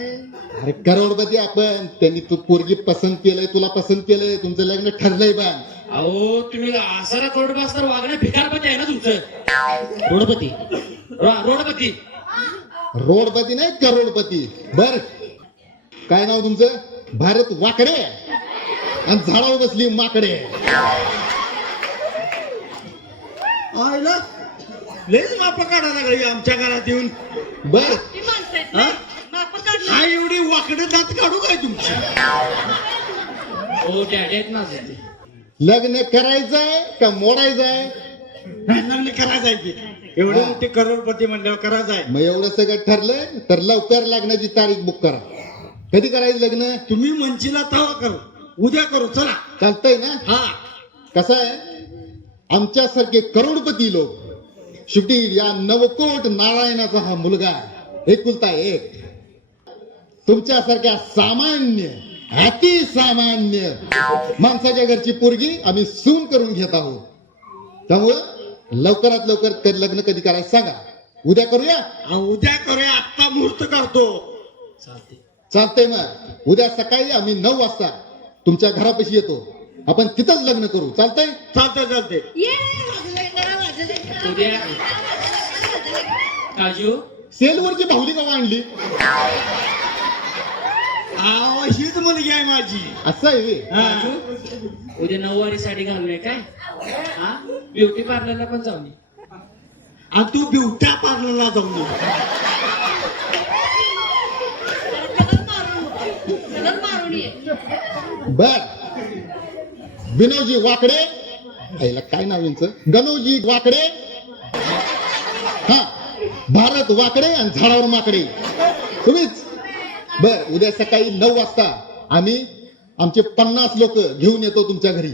अरे करोडपती आपण त्यांनी तू पोरगी पसंत केलंय तुला पसंत केलंय तुमचं लग्न ठरलंय बा अहो तुम्ही आसारा करोडपती तर वागणं भिकारपती आहे ना तुमचं रोडपती रोडपती रोडपती नाही करोडपती बर काय नाव तुमचं भारत वाकडे आणि झाडावर बसली माकडे आयला लयच माप काढायला लागली आमच्या घरात येऊन बर ती माणसं आहेत ना. मापं काढली. हा एवढी वाकडे दात काढू काय तुमची हो डॅडी आहेत ना ते. लग्न करायचंय का मोडायचंय लग्न करायचं आहे ते एवढे मोठे करोडपती म्हणल्यावर करायचं आहे मग एवढं सगळं ठरलंय तर लवकर लग्नाची तारीख बुक करा कधी करायचं लग्न तुम्ही मंचीला तवा करू उद्या करू चला चालतंय ना हा कसं आहे आमच्यासारखे करोडपती लोक शेवटी या नवकोट नारायणाचा हा मुलगा एकुलता एक तुमच्यासारख्या सामान्य अति सामान्य माणसाच्या घरची पोरगी आम्ही सून करून घेत आहोत त्यामुळं लवकरात लवकर ते लग्न कधी करायचं सांगा उद्या करूया उद्या करूया आत्ता मुहूर्त करतो चालतंय मग उद्या सकाळी आम्ही 9 वाजता तुमच्या घरापाशी येतो आपण तिथंच लग्न करू चालतंय चालतंय चालतंय ये माझं लग्न करा, माझं लग्न करा. उद्या काजू सेलवरची बाहुली का आणली हीच मुलगी आहे माझी असं आहे व्हय. काजू उद्या 9वारी साडी घालून काय हा ब्युटी पार्लरला पण जाऊन ये. आणि तू ब्युट्या पार्लरला जाऊन ये. कलर मारून ये. बर विनोजी वाकडे आईला काय नाव यांचं गणोजी वाकडे हा भारत वाकडे आणि झाडावर माकडे तुम्हीच बर उद्या सकाळी 9 वाजता आम्ही आमचे 50 लोक घेऊन येतो तुमच्या घरी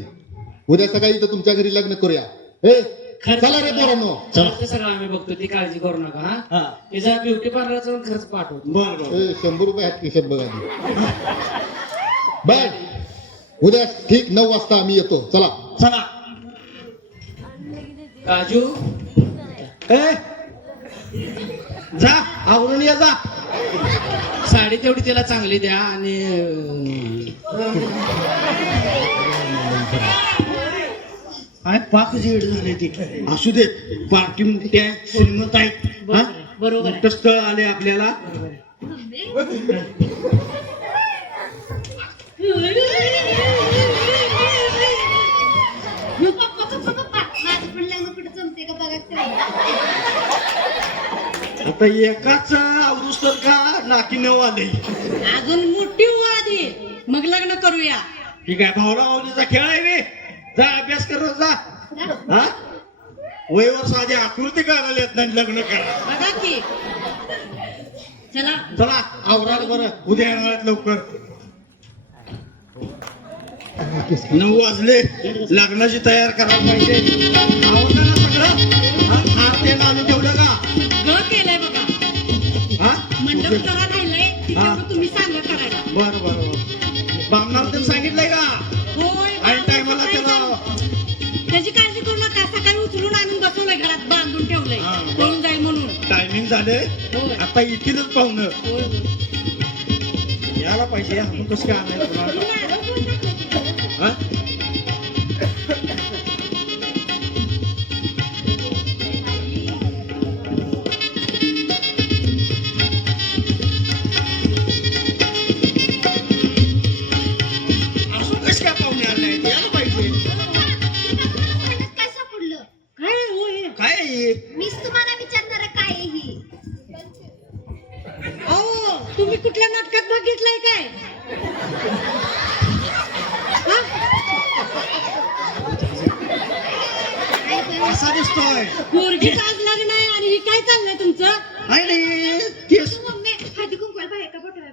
उद्या सकाळी तर तुमच्या घरी लग्न करूया ए चला रे पोरांनो खर्च सगळं आम्ही बघतो ती काळजी करू नका हा हा तिचा ब्युटी पार्लरचा पण खर्च पाठवतो बर बर 100 रुपये आहेत खिशात बघा आधी. बर उद्या ठीक 9 वाजता आम्ही येतो चला चला काजू ए जा आवरून ये जा साडी तेवढी तिला चांगली द्या आणि काय पाक जेड झाले ती असू दे पार्टी मोठ्या श्रीमंत आहेत हा? बरोबर आहे. मोठं स्थळ आले आपल्याला माझं पण लग्न कुठं जमते का बघा तेवढं. आता एकाच आवरूस तर का नाकी नऊ आले अजून मोठी हो आधी मग लग्न करूया. ठीक आहे भावना भावनीचा खेळ आहे रे जा अभ्यास कर जा हा वयवर साधी आकृती काढायला येत नाही लग्न करा बघा की चला चला आवराल बरं उद्या येणार आहेत लवकर 9 वाजले लग्नाची तयार करायला पाहिजे आवडलं ना सगळं हात ते आणून ठेवलं का ग केलंय बघा हा. पळून जाईल म्हणून. टायमिंग झाले होय. आता येतीलच पाहुणं. होय, होय. यायला पाहिजे आपण कसं काय आणायला तुम्हाला? हा? अजून कसं काय पाहुणे आले नाहीत? यायला पाहिजे. काय सापडलं? काय हो हे? काय आहे? मीच तुम्हाला विचारणार काय आहे ही. अहो, तुम्ही कुठल्या नाटकात भाग घेतलाय काय? हा? असा दिसतोय. पोरगी साजणारी नाही आणि हे काय चाललंय तुमचं? काय नाही केस. मम्मी हळदी कुंकवाला बाहेर का बोलवा.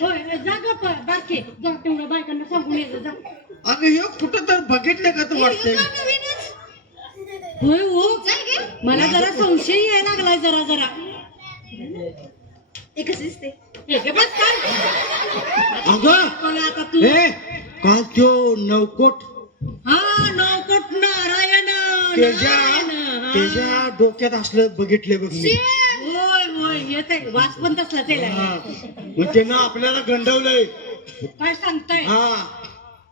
होय, जा गप्प, बारके. जा तेवढं बायकांना सांगून ये जा. अगं हे कुठं तर बघितलं का तू वाटतंय? होय हो, जाय गे. मला जरा संशय यायला लागलाय जरा. हे कसं दिसते? हे बस काय? अगं बोला आता तू. ए काल त्यो नवकोट हा, नवकोट नारायण. त्याच्या डोक्यात असलं बघितले बघ मी. होय येत आहे, वास पण तसला त्याला. हा. मग त्यानं आपल्याला गंडवलंय. काय सांगताय? हा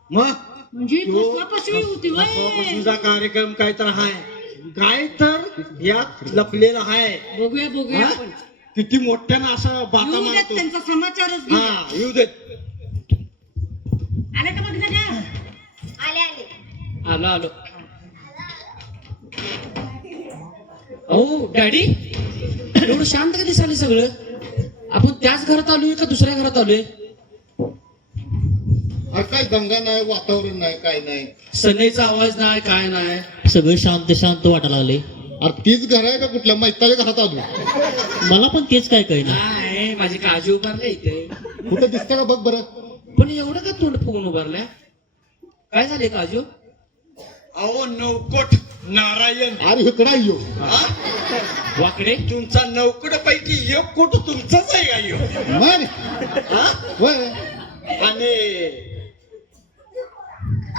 मग म्हणजे फसवाफसवी होती होय. फसवाफसवीचा कार्यक्रम काय तर हाय, काय तर यात लपलेला हाय. बघूया हा? आपण. किती मोठ्यानं असं बाता येऊ देत, मारतो. त्यांचा समाचारच घेऊ. हा येऊ देत. आले का बघ जरा? आले आलो अहो डॅडी, एवढं शांत का दिसाले सगळं? आपण त्याच घरात आलोय का दुसऱ्या घरात आलोय? अरे काय दंगा नाही, वातावरण नाही, काय नाही. सनईचा आवाज नाही, काय नाही. सगळं शांत शांत वाटायला लागले. अरे तीच घर आहे का कुठल्या मैताच्या घरात आलो? मला पण तेच काय कळना. काय माझी काळजी उभारल्या इथे. कुठं दिसतं का बघ बरं. पण एवढं का तोंड फुगून उभारल्या? काय झाले काजू? अहो नवकोट नारायण. अरे इकडा येऊ. हा? वाकडे तुमचा नवकोट पैकी एक कोट तुमचाच आहे का ह्यो? मग हा? होय. आणि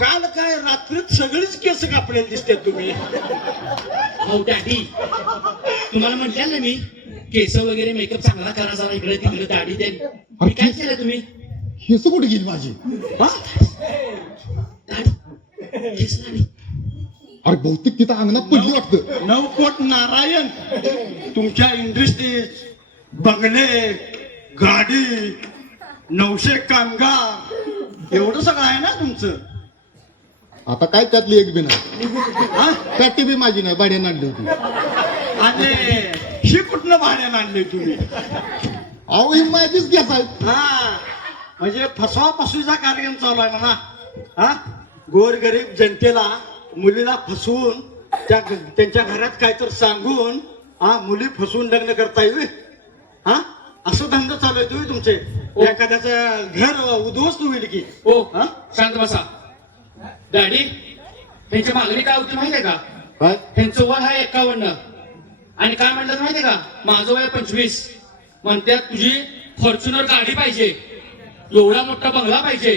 काल काय रात्रीत सगळीच केस कापलेले दिसते तुम्ही. हो डॅडी, तुम्हाला म्हटलं ना मी केस वगैरे मेकअप चांगला करा, जरा इकडे तिकडे दाढी दे. मी काय केलं तुम्ही? हिसू कुठे गेली माझी? हा? दाढी केस नाही. अरे बहुतेक तिथं अंगणात पडली वाटतं. नवकोट नारायण. तुमच्या इंडस्ट्रीज, बंगले, गाडी, 900 कामगार, एवढं सगळं आहे ना तुमचं. आता काय त्यातली एक बी नाही. हा? पॅटी बी माझी नाही, भाड्यानं आणली होती. आणि ही कुठनं भाड्यानं आणली तुम्ही? अहो ही माझीच गॅस आहे. हा म्हणजे फसवाफसवीचा कार्यक्रम चालू आहे म्हणा. हा गोरगरीब जनतेला, मुलीला फसवून त्यांच्या घरात काय तर सांगून हा मुली फसवून लग्न करता येईल. हा असं धंदा चालू आहे तुम्ही तुमचे. एखाद्याचं घर उद्ध्वस्त होईल की. हो हा? शांत बसा. डॅडी, त्यांची मागणी काय होती माहितीये का? काय? त्यांचं वय आहे 51 आणि काय म्हणतात माहितीये का? माझं वय 25. म्हणतात तुझी फॉर्च्युनर गाडी पाहिजे, एवढा मोठा बंगला पाहिजे,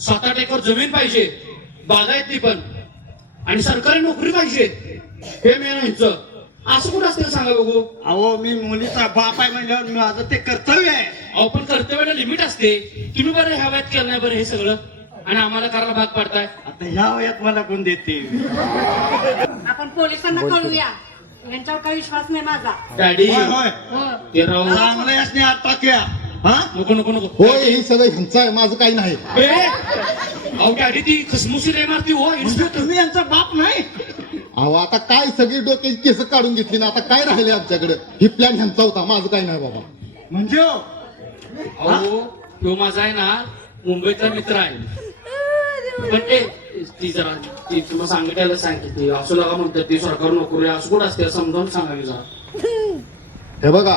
7-8 एकर जमीन पाहिजे, बागायती पण, आणि सरकारी नोकरी पाहिजे. हे मेन ह्यांचं. असं कुठं असतं सांगा बघू? अहो मी मुलीचा बाप आहे म्हणल्यावर माझं ते कर्तव्य आहे. अहो पण कर्तव्याला लिमिट असते. तुम्ही बरं ह्या वयात केलं नाही बरं हे सगळं, आणि आम्हाला करायला भाग पाडताय. आता ह्या वयात मला कोण देते? आपण पोलिसांना कळूया. यांच्यावर काही विश्वास नाही माझा. डॅडी होय होय हो. ते राव. चांगलं यासने आत टाकूया. हा नको नको नको. होय हे सगळं ह्यांचं आहे, माझं काही नाही. ए, अहो डॅडी ती खसमुसी रे मारती हो. म्हणजे तुम्ही यांचा बाप नाही. अहो आता काय सगळी डोक्याची केस काढून घेतली ना, आता काय राहिले आमच्याकडे? ही प्लॅन ह्यांचा होता, माझं काही नाही बाबा. म्हणजे हो, अहो तो माझा आहे ना मुंबईचा मित्र आहे. पण ते ती जरा ती तुला सांगितलं सांगितली असं लागा म्हणतात ती सरकारी नोकरी असं कुठं असते समजावून सांगावी जरा. हे बघा,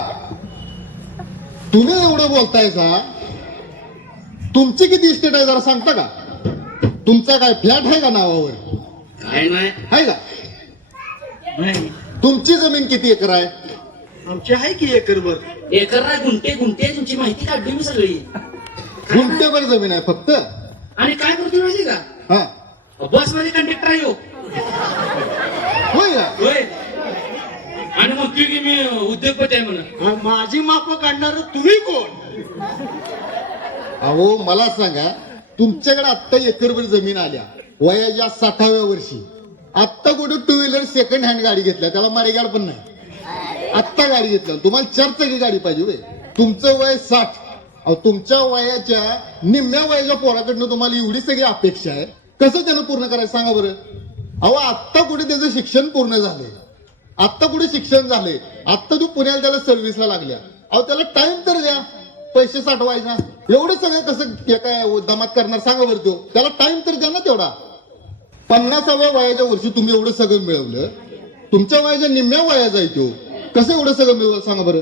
तुम्ही एवढं बोलताय का? तुमची किती इस्टेट आहे जरा सांगता का? तुमचा काय फ्लॅट आहे का नावावर? काय नाही. आहे का? नाही तुमची जमीन किती एकर आहे? आमची आहे की एकरभर. एकर नाही, गुंटे गुंटे तुमची माहिती काढली मी सगळी. गुंठेभर जमीन आहे फक्त. आणि काय करतो माहिती का? हा बस मध्ये कंडक्टर आहे हो. होय का? होय. शपथ आहे म्हणा. माझी माप काढणार तुम्ही कोण? अहो मला सांगा, तुमच्याकडे आत्ता एकरभर जमीन आल्या वयाच्या 60व्या वर्षी, आत्ता कुठे टू व्हीलर सेकंड हँड गाडी घेतल्या, त्याला मारेगाड पण नाही, आत्ता गाडी घेतल्या, तुम्हाला 4 चाकी गाडी पाहिजे होय. तुमचं वय 60. अहो तुमच्या वयाच्या निम्म्या वयाच्या पोराकडनं तुम्हाला एवढी सगळी अपेक्षा आहे, कसं त्यानं पूर्ण करायचं सांगा बरं. अहो आत्ता कुठे त्याचं शिक्षण पूर्ण झालंय, आत्ता कुठे शिक्षण झाले, आत्ता तू पुण्याला त्याला सर्व्हिसला लागल्या, अहो त्याला टाइम तर द्या, पैसे साठवायचा, एवढं सगळं कसं काय दमात करणार सांगा बरं. तो त्याला टाइम तर द्या ना तेवढा. 50व्या वयाच्या वर्षी तुम्ही एवढं सगळं मिळवलं, तुमच्या वयाच्या निम्म्या वयाचा आहे तो, कसं एवढं सगळं मिळवलं सांगा बरं.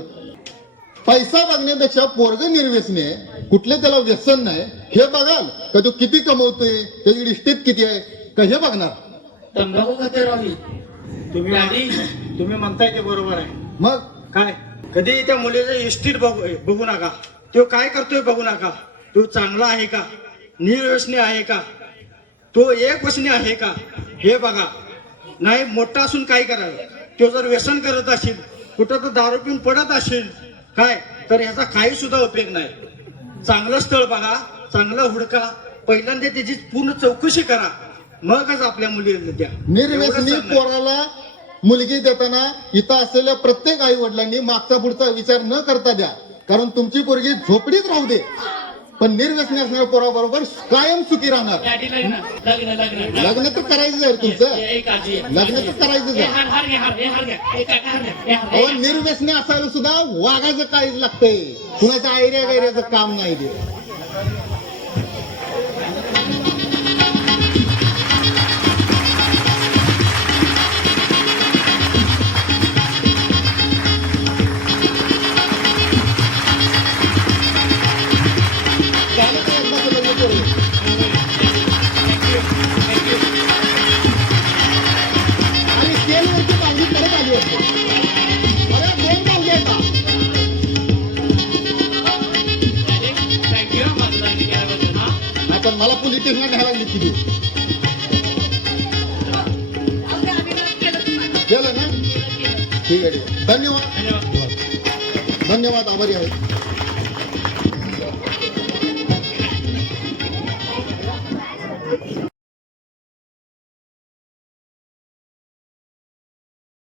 पैसा बघण्यापेक्षा पोरग निर्व्यसनी आहे, कुठले त्याला व्यसन नाही हे बघाल का, तो किती कमवतोय, त्याची इस्टेट किती आहे का हे बघणार. तंबाखू खाते राहुल. तुम्ही म्हणताय ते बरोबर आहे. मग काय कधी त्या मुलीचं इस्टेट बघू नका, तो काय करतोय बघू नका, तो चांगला आहे का, निर्व्यसनी आहे का, तो एक वसनी आहे का हे बघा. नाही मोठा असून काय करावं, तो जर व्यसन करत असेल, कुठं तर दारू पिऊन पडत असेल काय, तर ह्याचा काही सुद्धा उपयोग नाही. चांगलं स्थळ बघा, चांगलं हुडका, पहिल्यांदा त्याची पूर्ण चौकशी करा, मगच आपल्या मुलीला द्या. निर्व्यसनी एवढंच सांगणं आहे. पोराला मुलगी देताना इथं असलेल्या प्रत्येक आई वडिलांनी मागचा पुढचा विचार न करता द्या, कारण तुमची पोरगी झोपडीत राहू दे, पण निर्व्यसनी असणाऱ्या पोराबरोबर कायम सुखी राहणार. डॅडी लग्न लग्न लग्न लग्न तर करायचं आहे तुमचं, एक आजी आहे. लग्न तर करायचंच हे आहे. हार हार घ्या, हार हे हार घ्या, हे काका हार घ्या, हे हार अहो घ्या. निर्व्यसनी असायला सुद्धा वागायचं काहीच लागतंय, कुणाच्या आयऱ्या गैऱ्याचं काम नाही ते. झालं का एकदाचं लग्न करून? आणि स्केलवरची पावली परत आली असते. अरे 2 पावली आहेत का? थँक्यू माझं लग्न केल्याबद्दल. हा नाही तर मला पोलीस स्टेशनला घ्यायला लागली किती अगदी अभिनंदन केलं तुम्हाला. केलं ना. ठीक आहे, ठीक आहे. धन्यवाद, धन्यवाद. धन्यवाद, आभारी आहे.